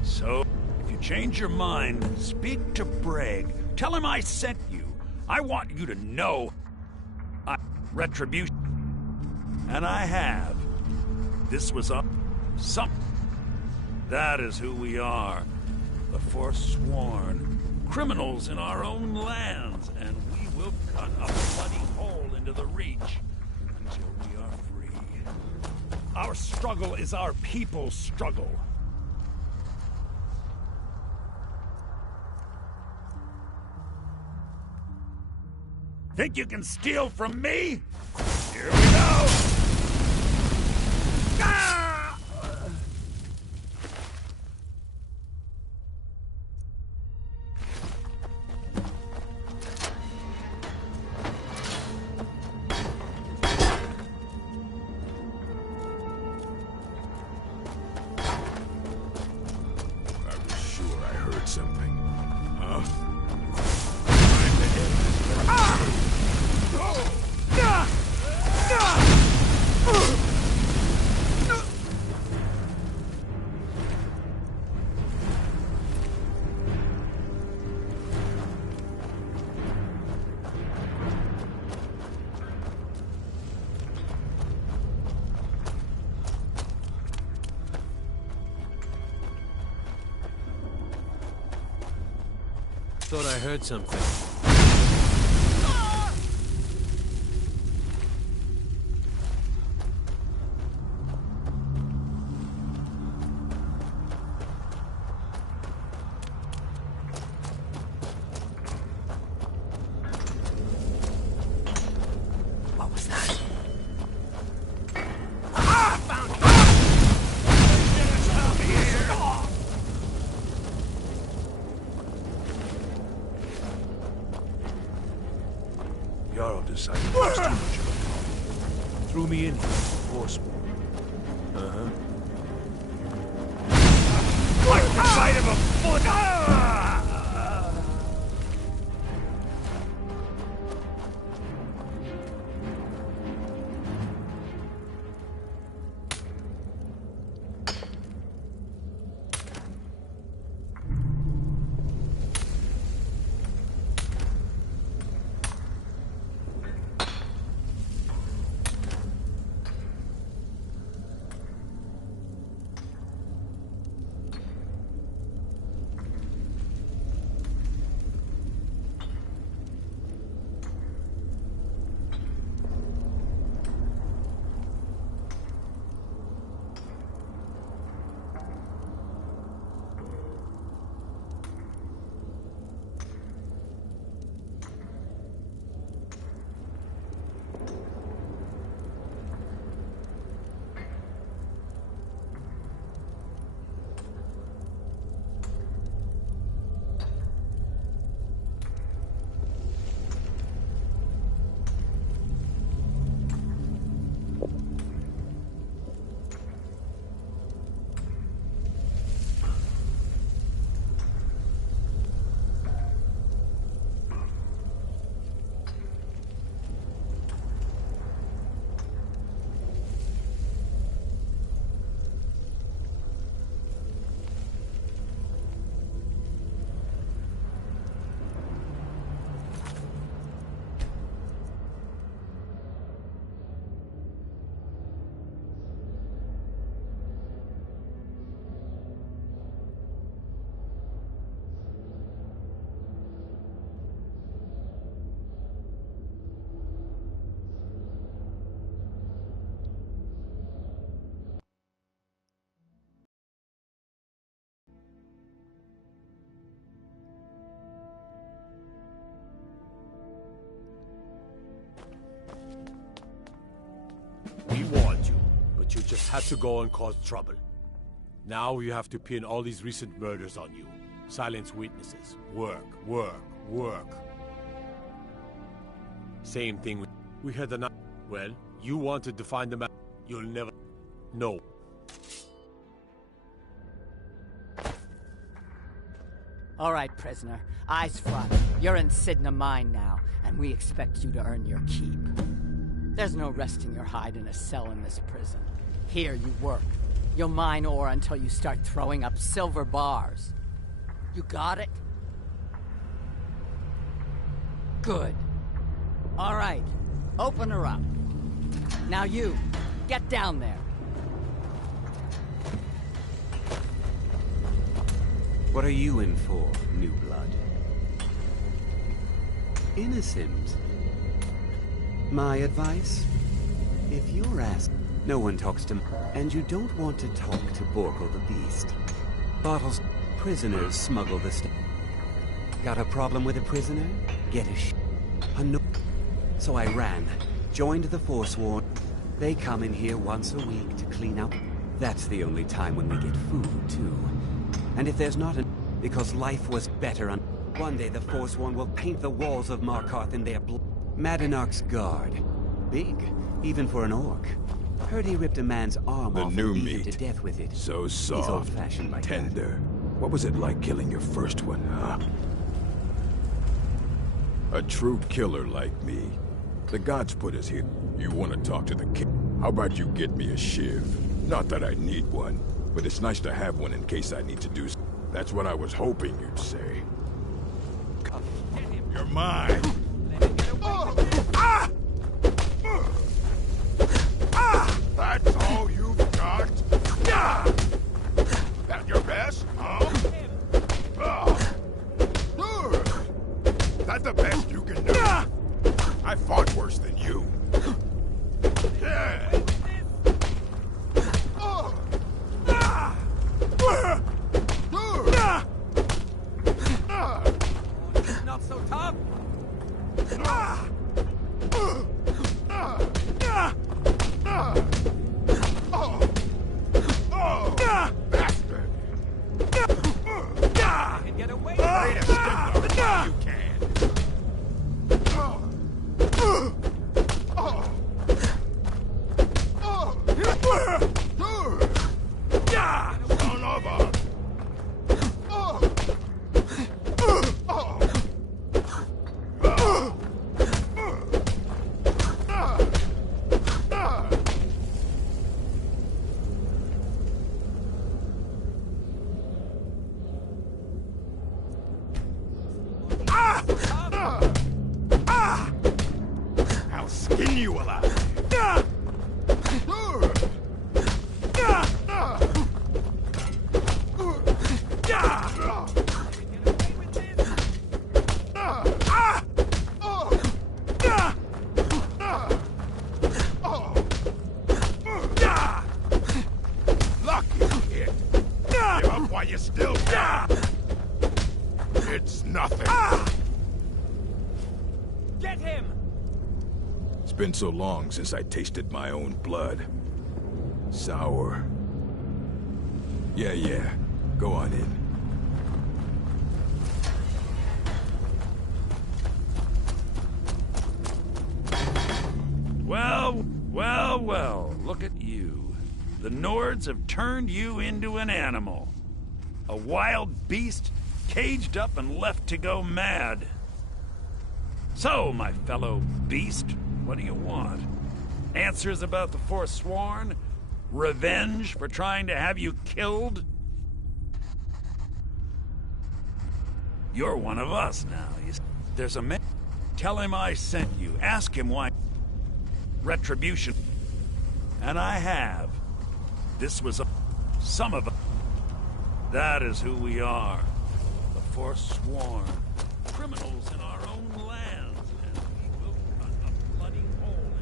So, if you change your mind, speak to Breg. Tell him I sent you. I want you to know retribution. And I have. This was some. That is who we are. The Forsworn. Criminals in our own lands. And we will cut a bloody hole into the Reach until we are free. Our struggle is our people's struggle. Think you can steal from me? Here we go! Ah! I was sure I heard something. Huh? Thought I heard something. What was that? Jarl decided it was too much of a problem. Threw me in here, forceful. Like the sight of a foot! thought you just had to go and cause trouble. Now you have to pin all these recent murders on you. Silence witnesses. Work, work, work. Same thing with... We had an... Well, you wanted to find them out. You'll never... No. All right, prisoner. Eyes front. You're in Sidna Mine now, and we expect you to earn your keep. There's no resting your hide in a cell in this prison. Here you work. You'll mine ore until you start throwing up silver bars. You got it? Good. All right. Open her up. Now you, get down there. What are you in for, new blood? Innocent. My advice? If you're asked, no one talks to me, and you don't want to talk to Borko the Beast. Bottles, prisoners smuggle the stuff. Got a problem with a prisoner? Get a no. So I ran, joined the Forsworn. They come in here once a week to clean up. That's the only time when we get food, too. And if there's not because life was better on... One day the Forsworn will paint the walls of Markarth in their blood. Madanach's guard. Big, even for an orc. Heard he ripped a man's arm off new and beat him meat. to death with it. So soft, He's old-fashioned like tender. What was it like killing your first one, huh? A true killer like me. The gods put us here. You want to talk to the king? How about you get me a shiv? Not that I need one, but it's nice to have one in case I need to do something. That's what I was hoping you'd say. You're mine! That's all you've got? That your best, huh? That the best you can do? I fought worse than you. Not so tough. Bastard! Can get away. Way to step up while you can. Son of a... I'll skin you alive. Lucky hit. Give up while you still can. It's nothing. Get him! It's been so long since I tasted my own blood. Sour. Yeah. Go on in. Well, look at you. The Nords have turned you into an animal. A wild beast, caged up and left to go mad. So, my fellow beast, what do you want? Answers about the Forsworn? Revenge for trying to have you killed? You're one of us now. There's a man. Tell him I sent you. Ask him why. Retribution. And I have. This was some of us. That is who we are. The Forsworn. Criminals in our own lands. And we will cut a bloody hole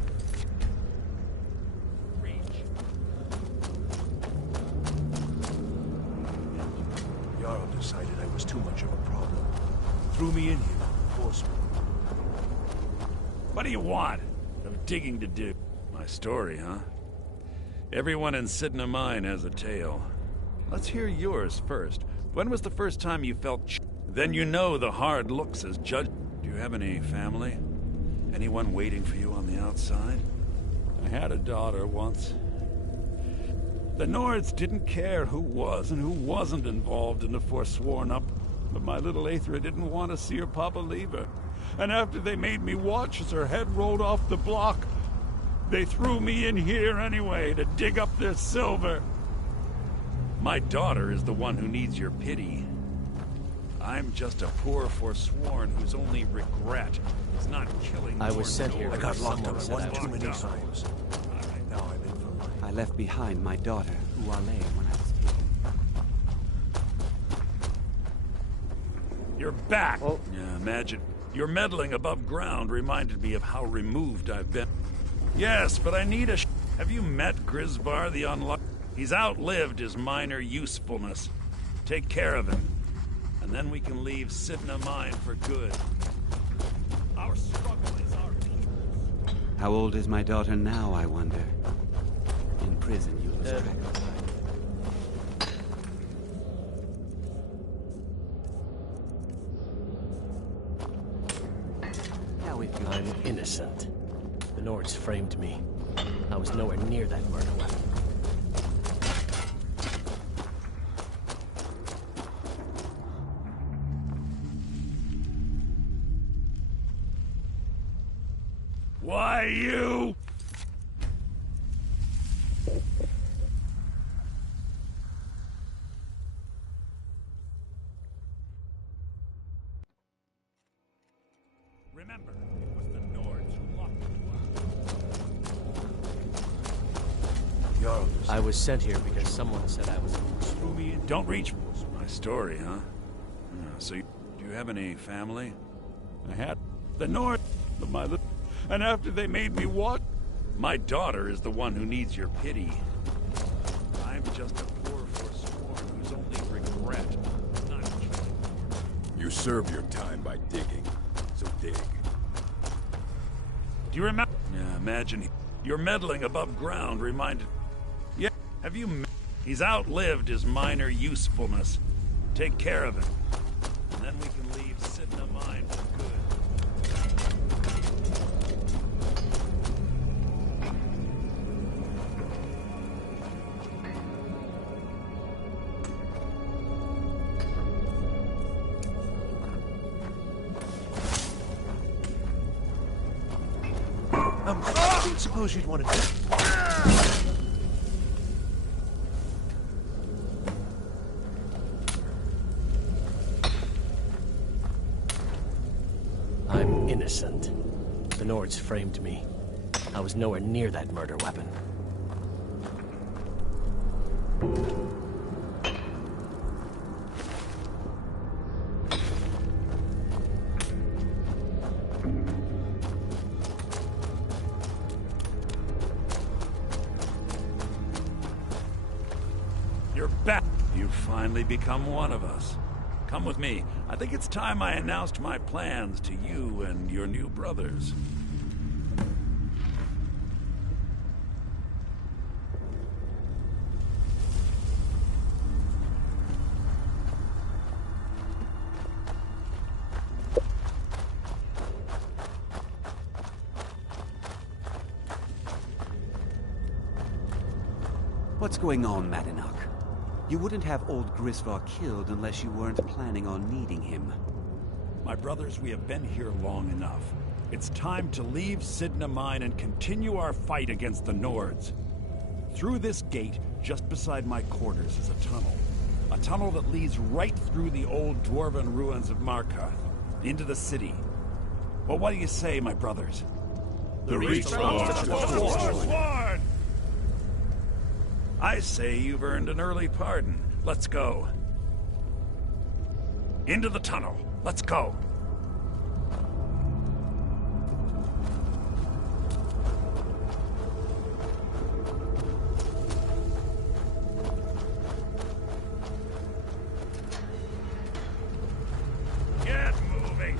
in reach. Jarl decided I was too much of a problem. Threw me in here, forced me. What do you want? I'm digging to do. My story, huh? Everyone in Sidna Mine has a tale. Let's hear yours first. When was the first time you felt Then you know the hard looks as judge. Do you have any family? Anyone waiting for you on the outside? I had a daughter once. The Nords didn't care who was and who wasn't involved in the Forsworn up, but my little Aethra didn't want to see her papa leave her. And after they made me watch as her head rolled off the block, they threw me in here anyway to dig up their silver. My daughter is the one who needs your pity. I'm just a poor Forsworn whose only regret is not killing. I was sent here. I got locked up Someone one said I too was many done. times. Now I'm in for life. I left behind my daughter, Uale, when I was taken. You're back! Oh. Yeah, imagine. Your meddling above ground reminded me of how removed I've been. Yes, but I need a Have you met Grisvar the Unlucky? He's outlived his minor usefulness. Take care of him, and then we can leave Sidna Mine for good. Our struggle is our people's. How old is my daughter now, I wonder? In prison, you lose track of time. I'm innocent. The Nords framed me. I was nowhere near that murder weapon. Why you? Remember, it was the Nords who locked the door. I was sent here because someone said I was. Threw me in. Don't reach. My story, huh? So, do you have any family? I had the North, but my little. And after they made me watch, my daughter is the one who needs your pity. I'm just a poor Forsworn whose only regret is not killing. You serve your time by digging, so dig. Do you remember? Yeah, imagine your meddling above ground reminded. Yeah, have you? He's outlived his minor usefulness. Take care of him, and then we can leave Sidna Mine for good. I don't suppose you'd want to do. I'm innocent. The Nords framed me. I was nowhere near that murder weapon. You're back. You've finally become one of us. Come with me. I think it's time I announced my plans to you and your new brothers. What's going on, Madanach? You wouldn't have old Grisvar killed unless you weren't planning on needing him. My brothers, we have been here long enough. It's time to leave Sidna Mine and continue our fight against the Nords. Through this gate, just beside my quarters, is a tunnel. A tunnel that leads right through the old dwarven ruins of Markarth, into the city. Well, what do you say, my brothers? The reach belongs to the Forsworn! I say you've earned an early pardon. Let's go. Into the tunnel. Let's go. Get moving.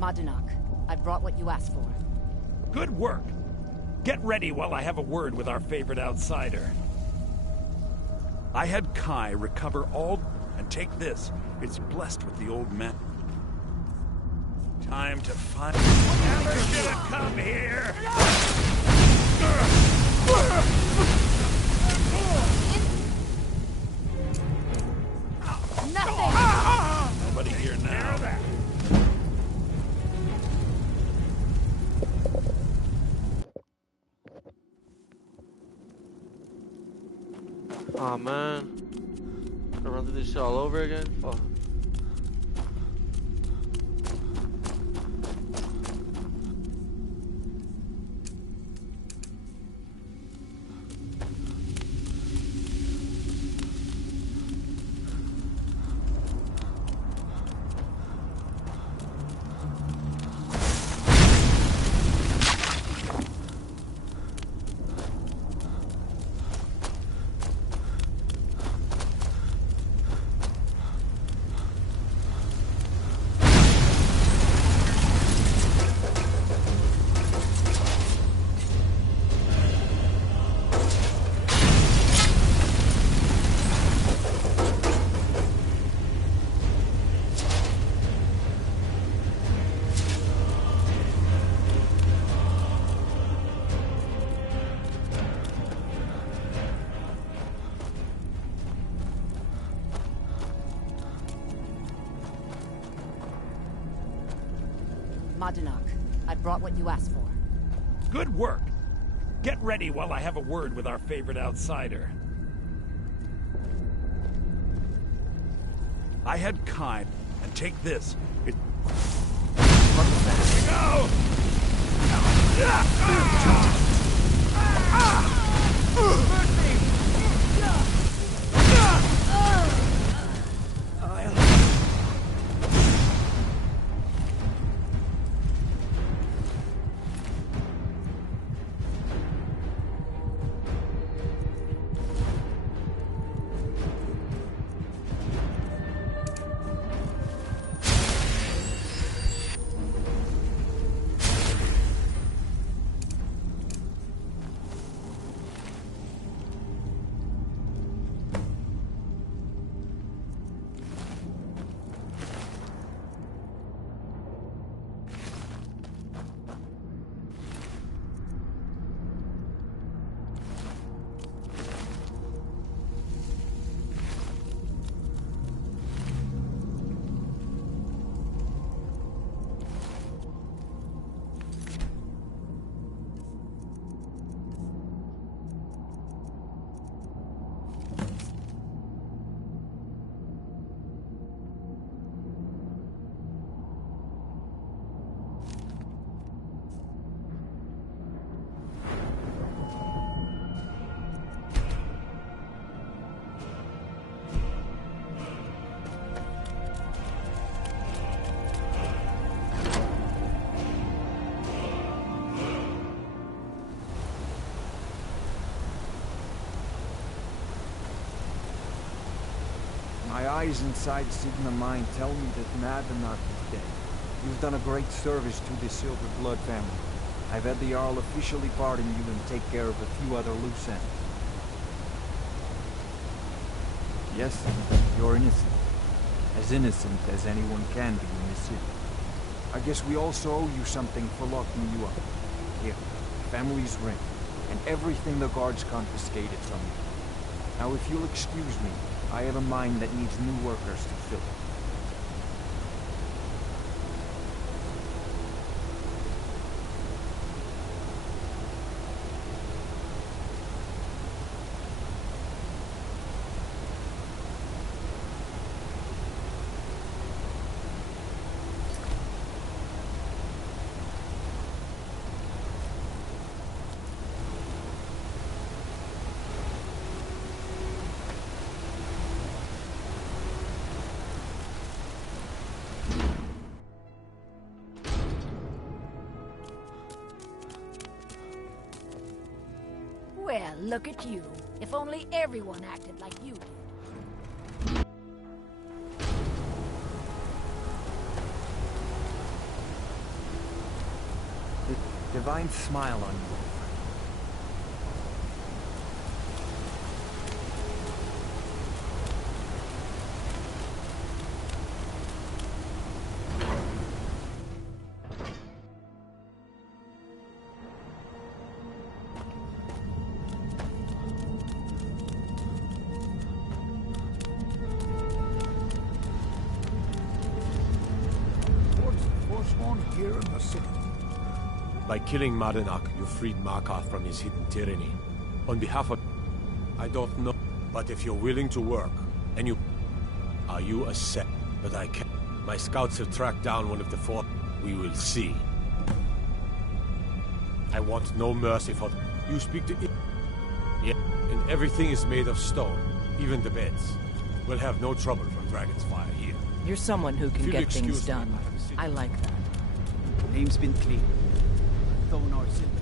Madunak, I brought what you asked for. Good work. Get ready while I have a word with our favorite outsider. I had Kai recover all... And take this. It's blessed with the old man. Time to find... Never should have come here! Nothing! Nobody here now. Aw, man. I run through this shit all over again? Fuck. Madunak, I brought what you asked for. Good work. Get ready while I have a word with our favorite outsider. I had Kai, and take this. It... Here we go! My eyes inside Sigma Mine tell me that Madunak is dead. You've done a great service to the Silver Blood family. I've had the Jarl officially pardon you and take care of a few other loose ends. Yes, you're innocent. As innocent as anyone can be in this city. I guess we also owe you something for locking you up. Here, family's ring, and everything the guards confiscated from you. Now if you'll excuse me, I have a mine that needs new workers to fill it. Well, look at you. If only everyone acted like you did. divine smile on you. Here in the city. By killing Madanak, you freed Markarth from his hidden tyranny. On behalf of... I don't know, but if you're willing to work, and you... Are you a set? But I can't. My scouts have tracked down one of the four. We will see. I want no mercy for... You speak to... Yeah, and everything is made of stone, even the beds. We'll have no trouble from Dragon's Fire here. You're someone who can get things done. I like that. Name's been clear. Thonar Silver.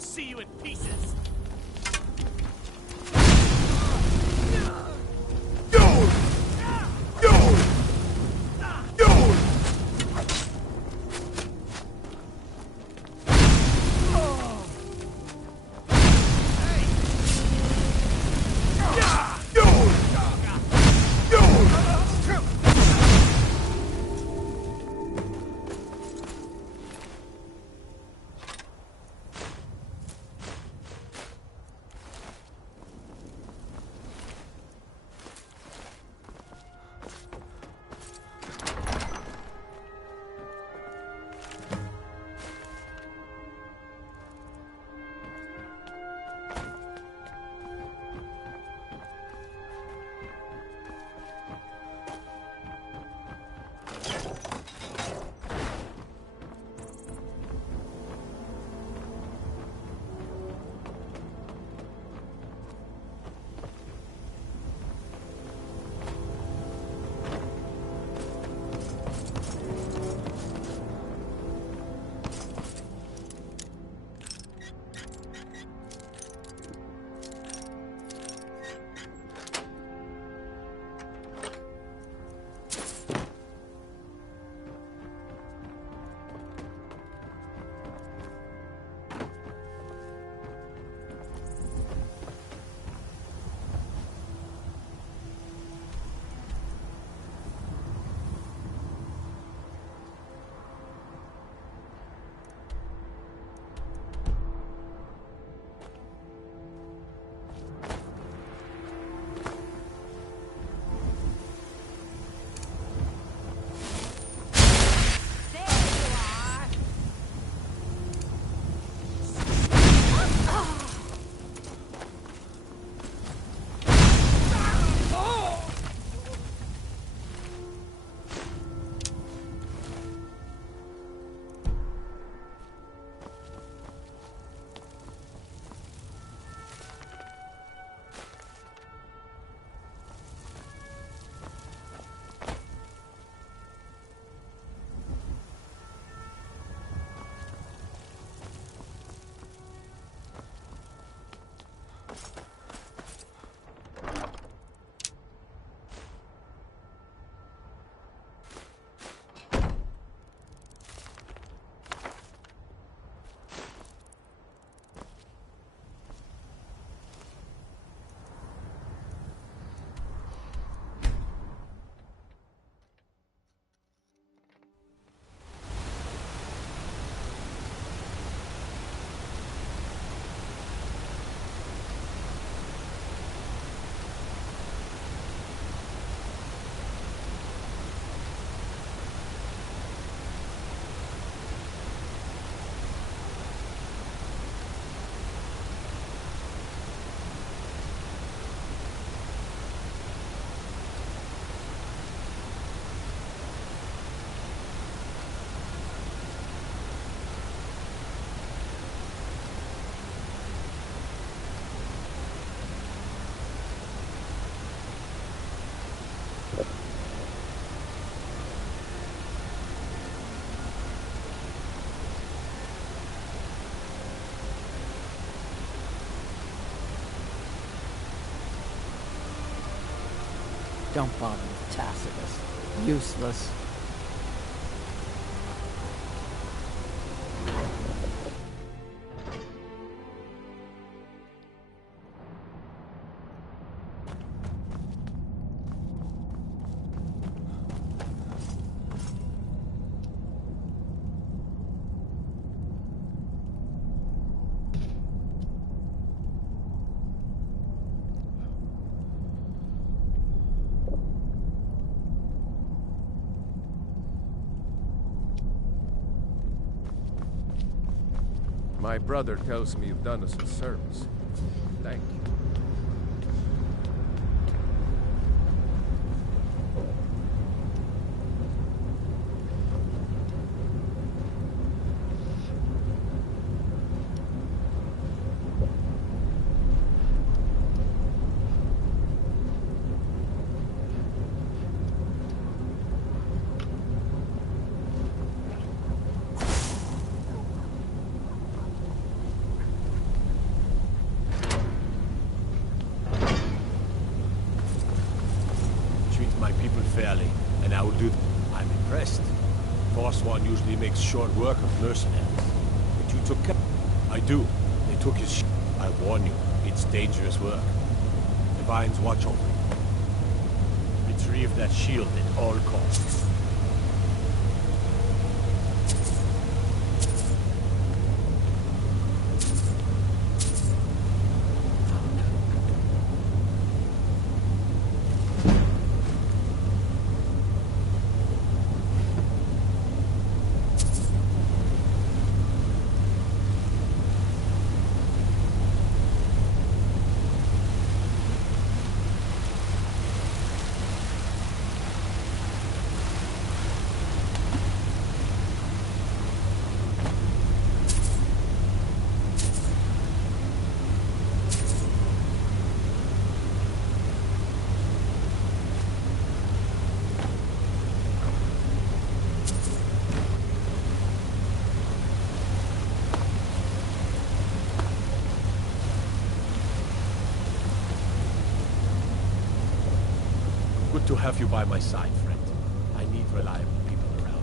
See you in pieces. Go! Don't bother with Tacitus. Useless. My brother tells me you've done us a service. Thank you. Fairly, and I will do. I'm impressed. Forsworn usually makes short work of mercenaries. But you took. I do. They took his. I warn you, it's dangerous work. Divines watch over you. Retrieve that shield at all costs. Good to have you by my side, friend. I need reliable people around.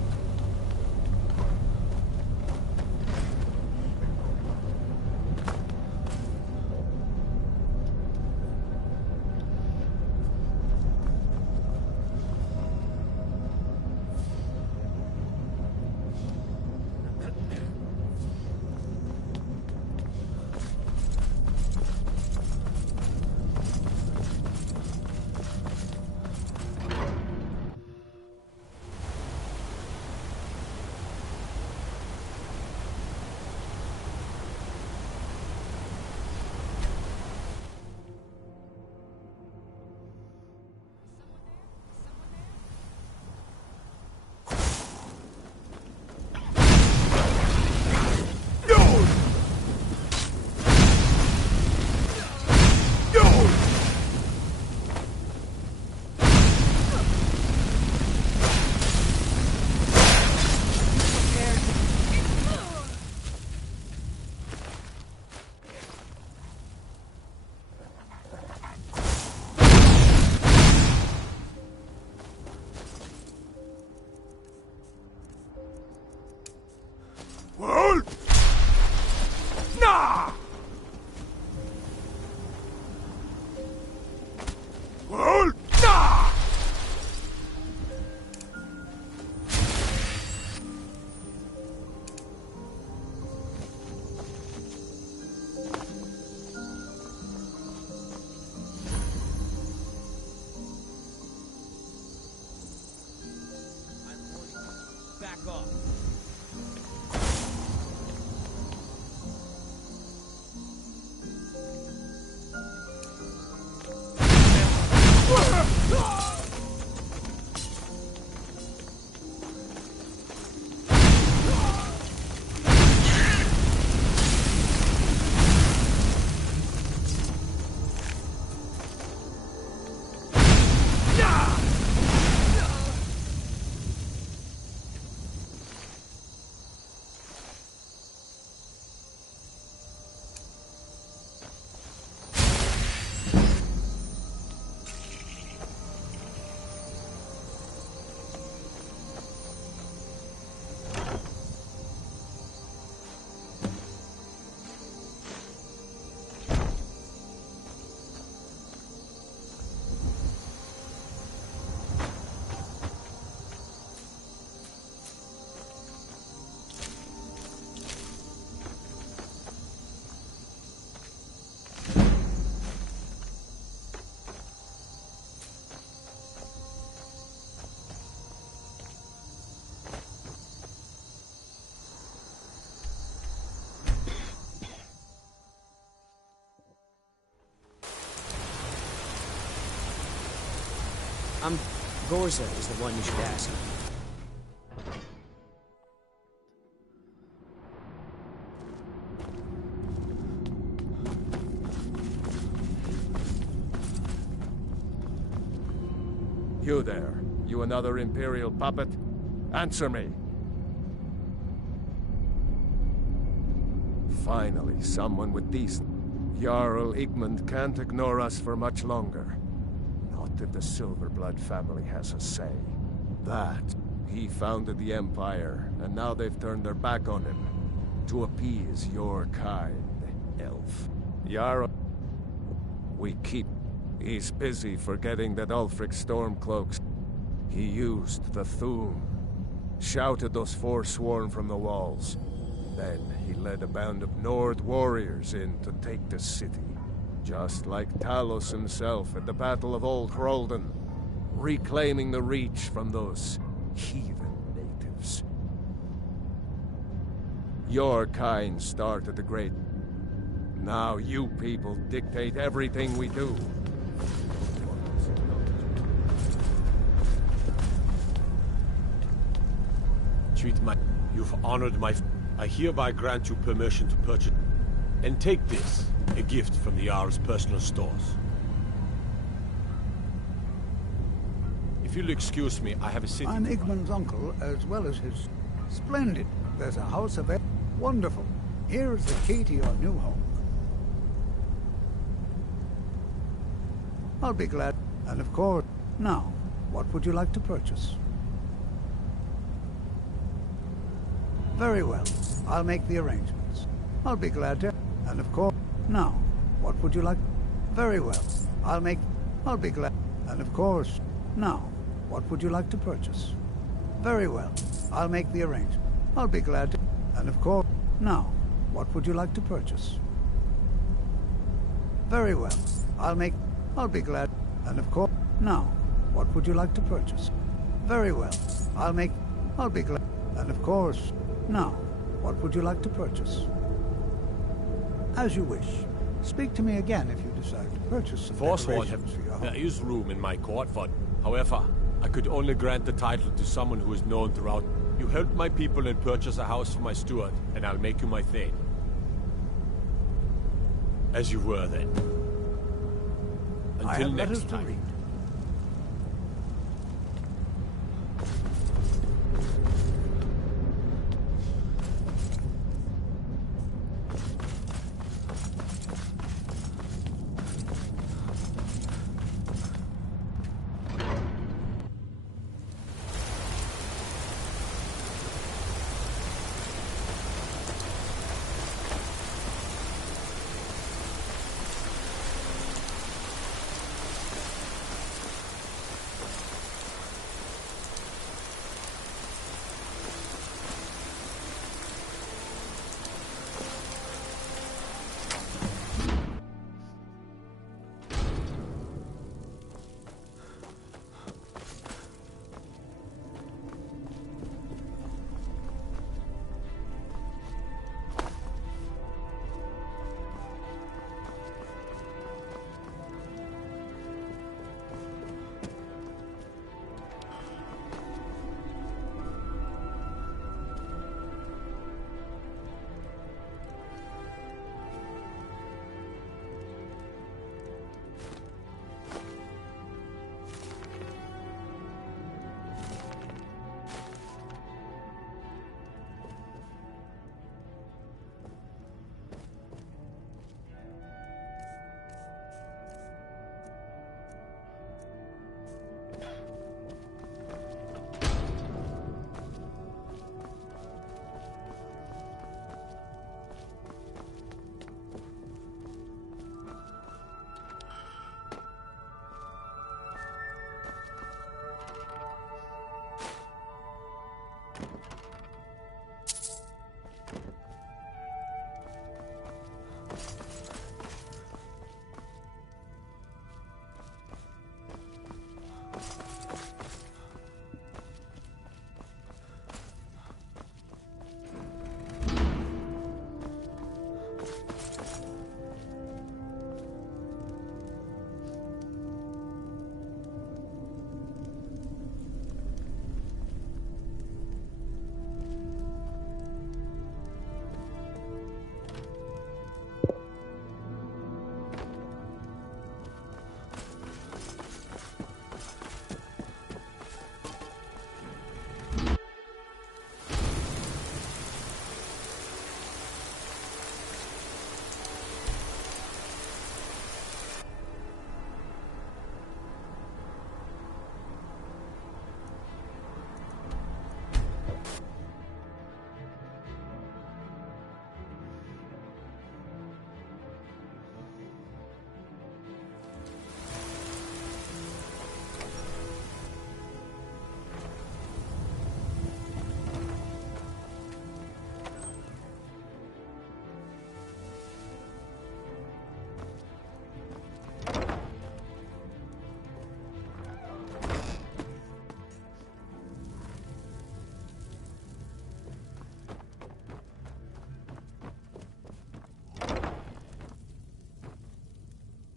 Gorza is the one you should ask. You there. You another Imperial puppet? Answer me. Finally, someone with decent. Jarl Igmund can't ignore us for much longer. Not if the Silverblood family has a say. That, he founded the Empire, and now they've turned their back on him. To appease your kind, elf. Jarl... We keep... He's busy forgetting that Ulfric Stormcloaks... He used the Thum. Shouted those Forsworn from the walls. Then he led a band of Nord warriors in to take the city. Just like Talos himself at the Battle of Old Hroldan. Reclaiming the Reach from those heathen natives. Your kind started the great... Now you people dictate everything we do. Treat my... You've honored my... I hereby grant you permission to purchase... And take this, a gift from the Jarl's personal stores. If you'll excuse me, I have a city... I'm Igmund's uncle, as well as his... Splendid. There's a house of... Wonderful. Here is the key to your new home. I'll be glad. And of course... Now, what would you like to purchase? Very well. I'll make the arrangements. I'll be glad to... And of course... Now, what would you like... Very well. I'll be glad... And of course... Now, what would you like to purchase? Very well. I'll make the arrangement. I'll be glad to... And of course... Now, what would you like to purchase? Very well. I'll be glad... And of course... Now, what would you like to purchase? Very well. I'll be glad... And of course... Now, what would you like to purchase? As you wish. Speak to me again if you decide to purchase some decorations for your home. There is room in my court for... However, I could only grant the title to someone who is known throughout... You help my people and purchase a house for my steward, and I'll make you my thane. As you were then. Until next time.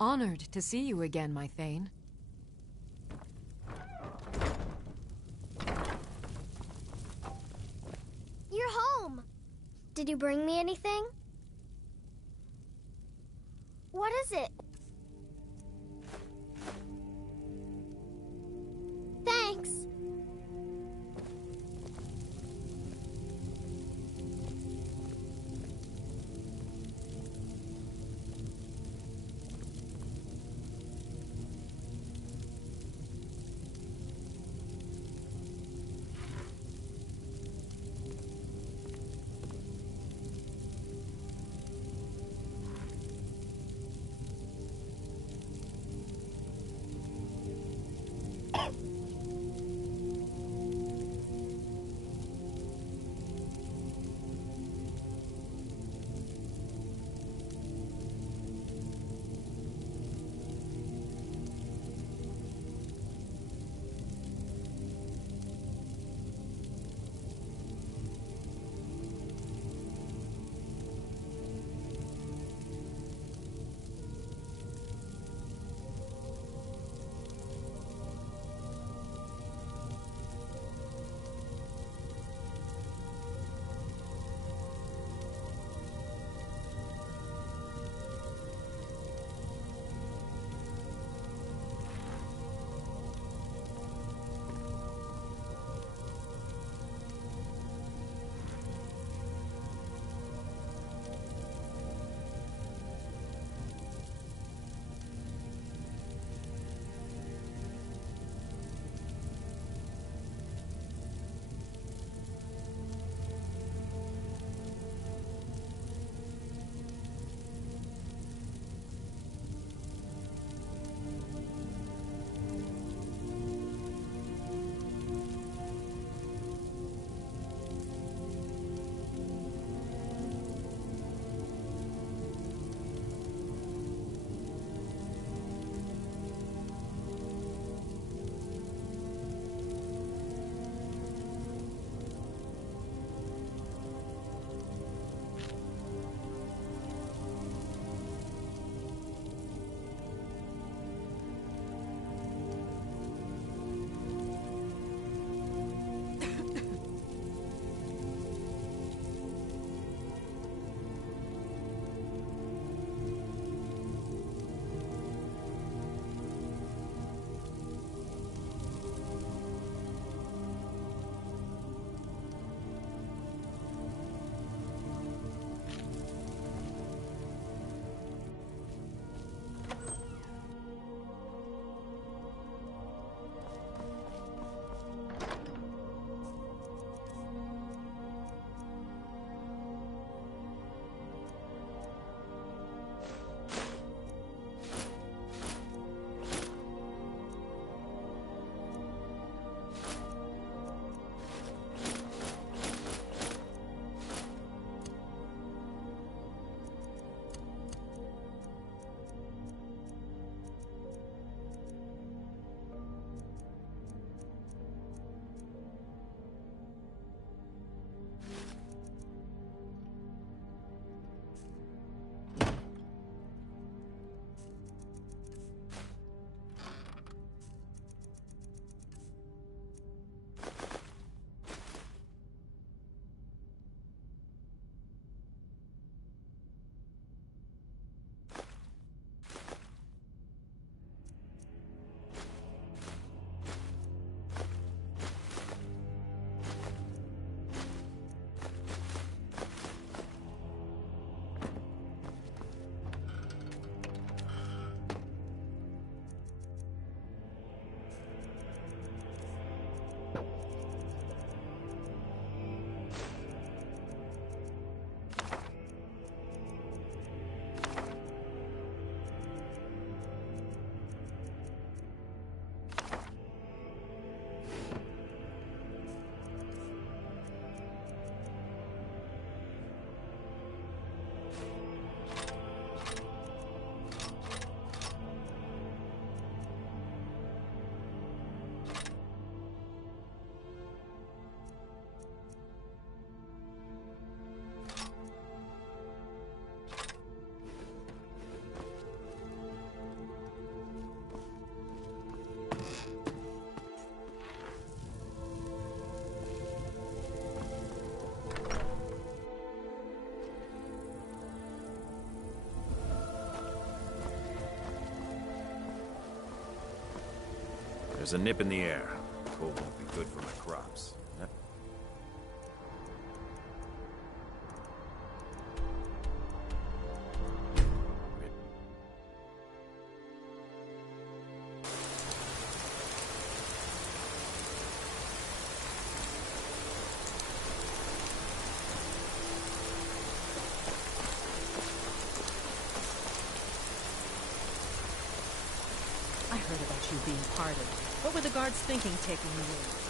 Honored to see you again, my Thane. You're home! Did you bring me anything? What is it? Thanks! There's a nip in the air. Cold won't be good for my crops. I heard about you being parted. What were the guards thinking taking you in?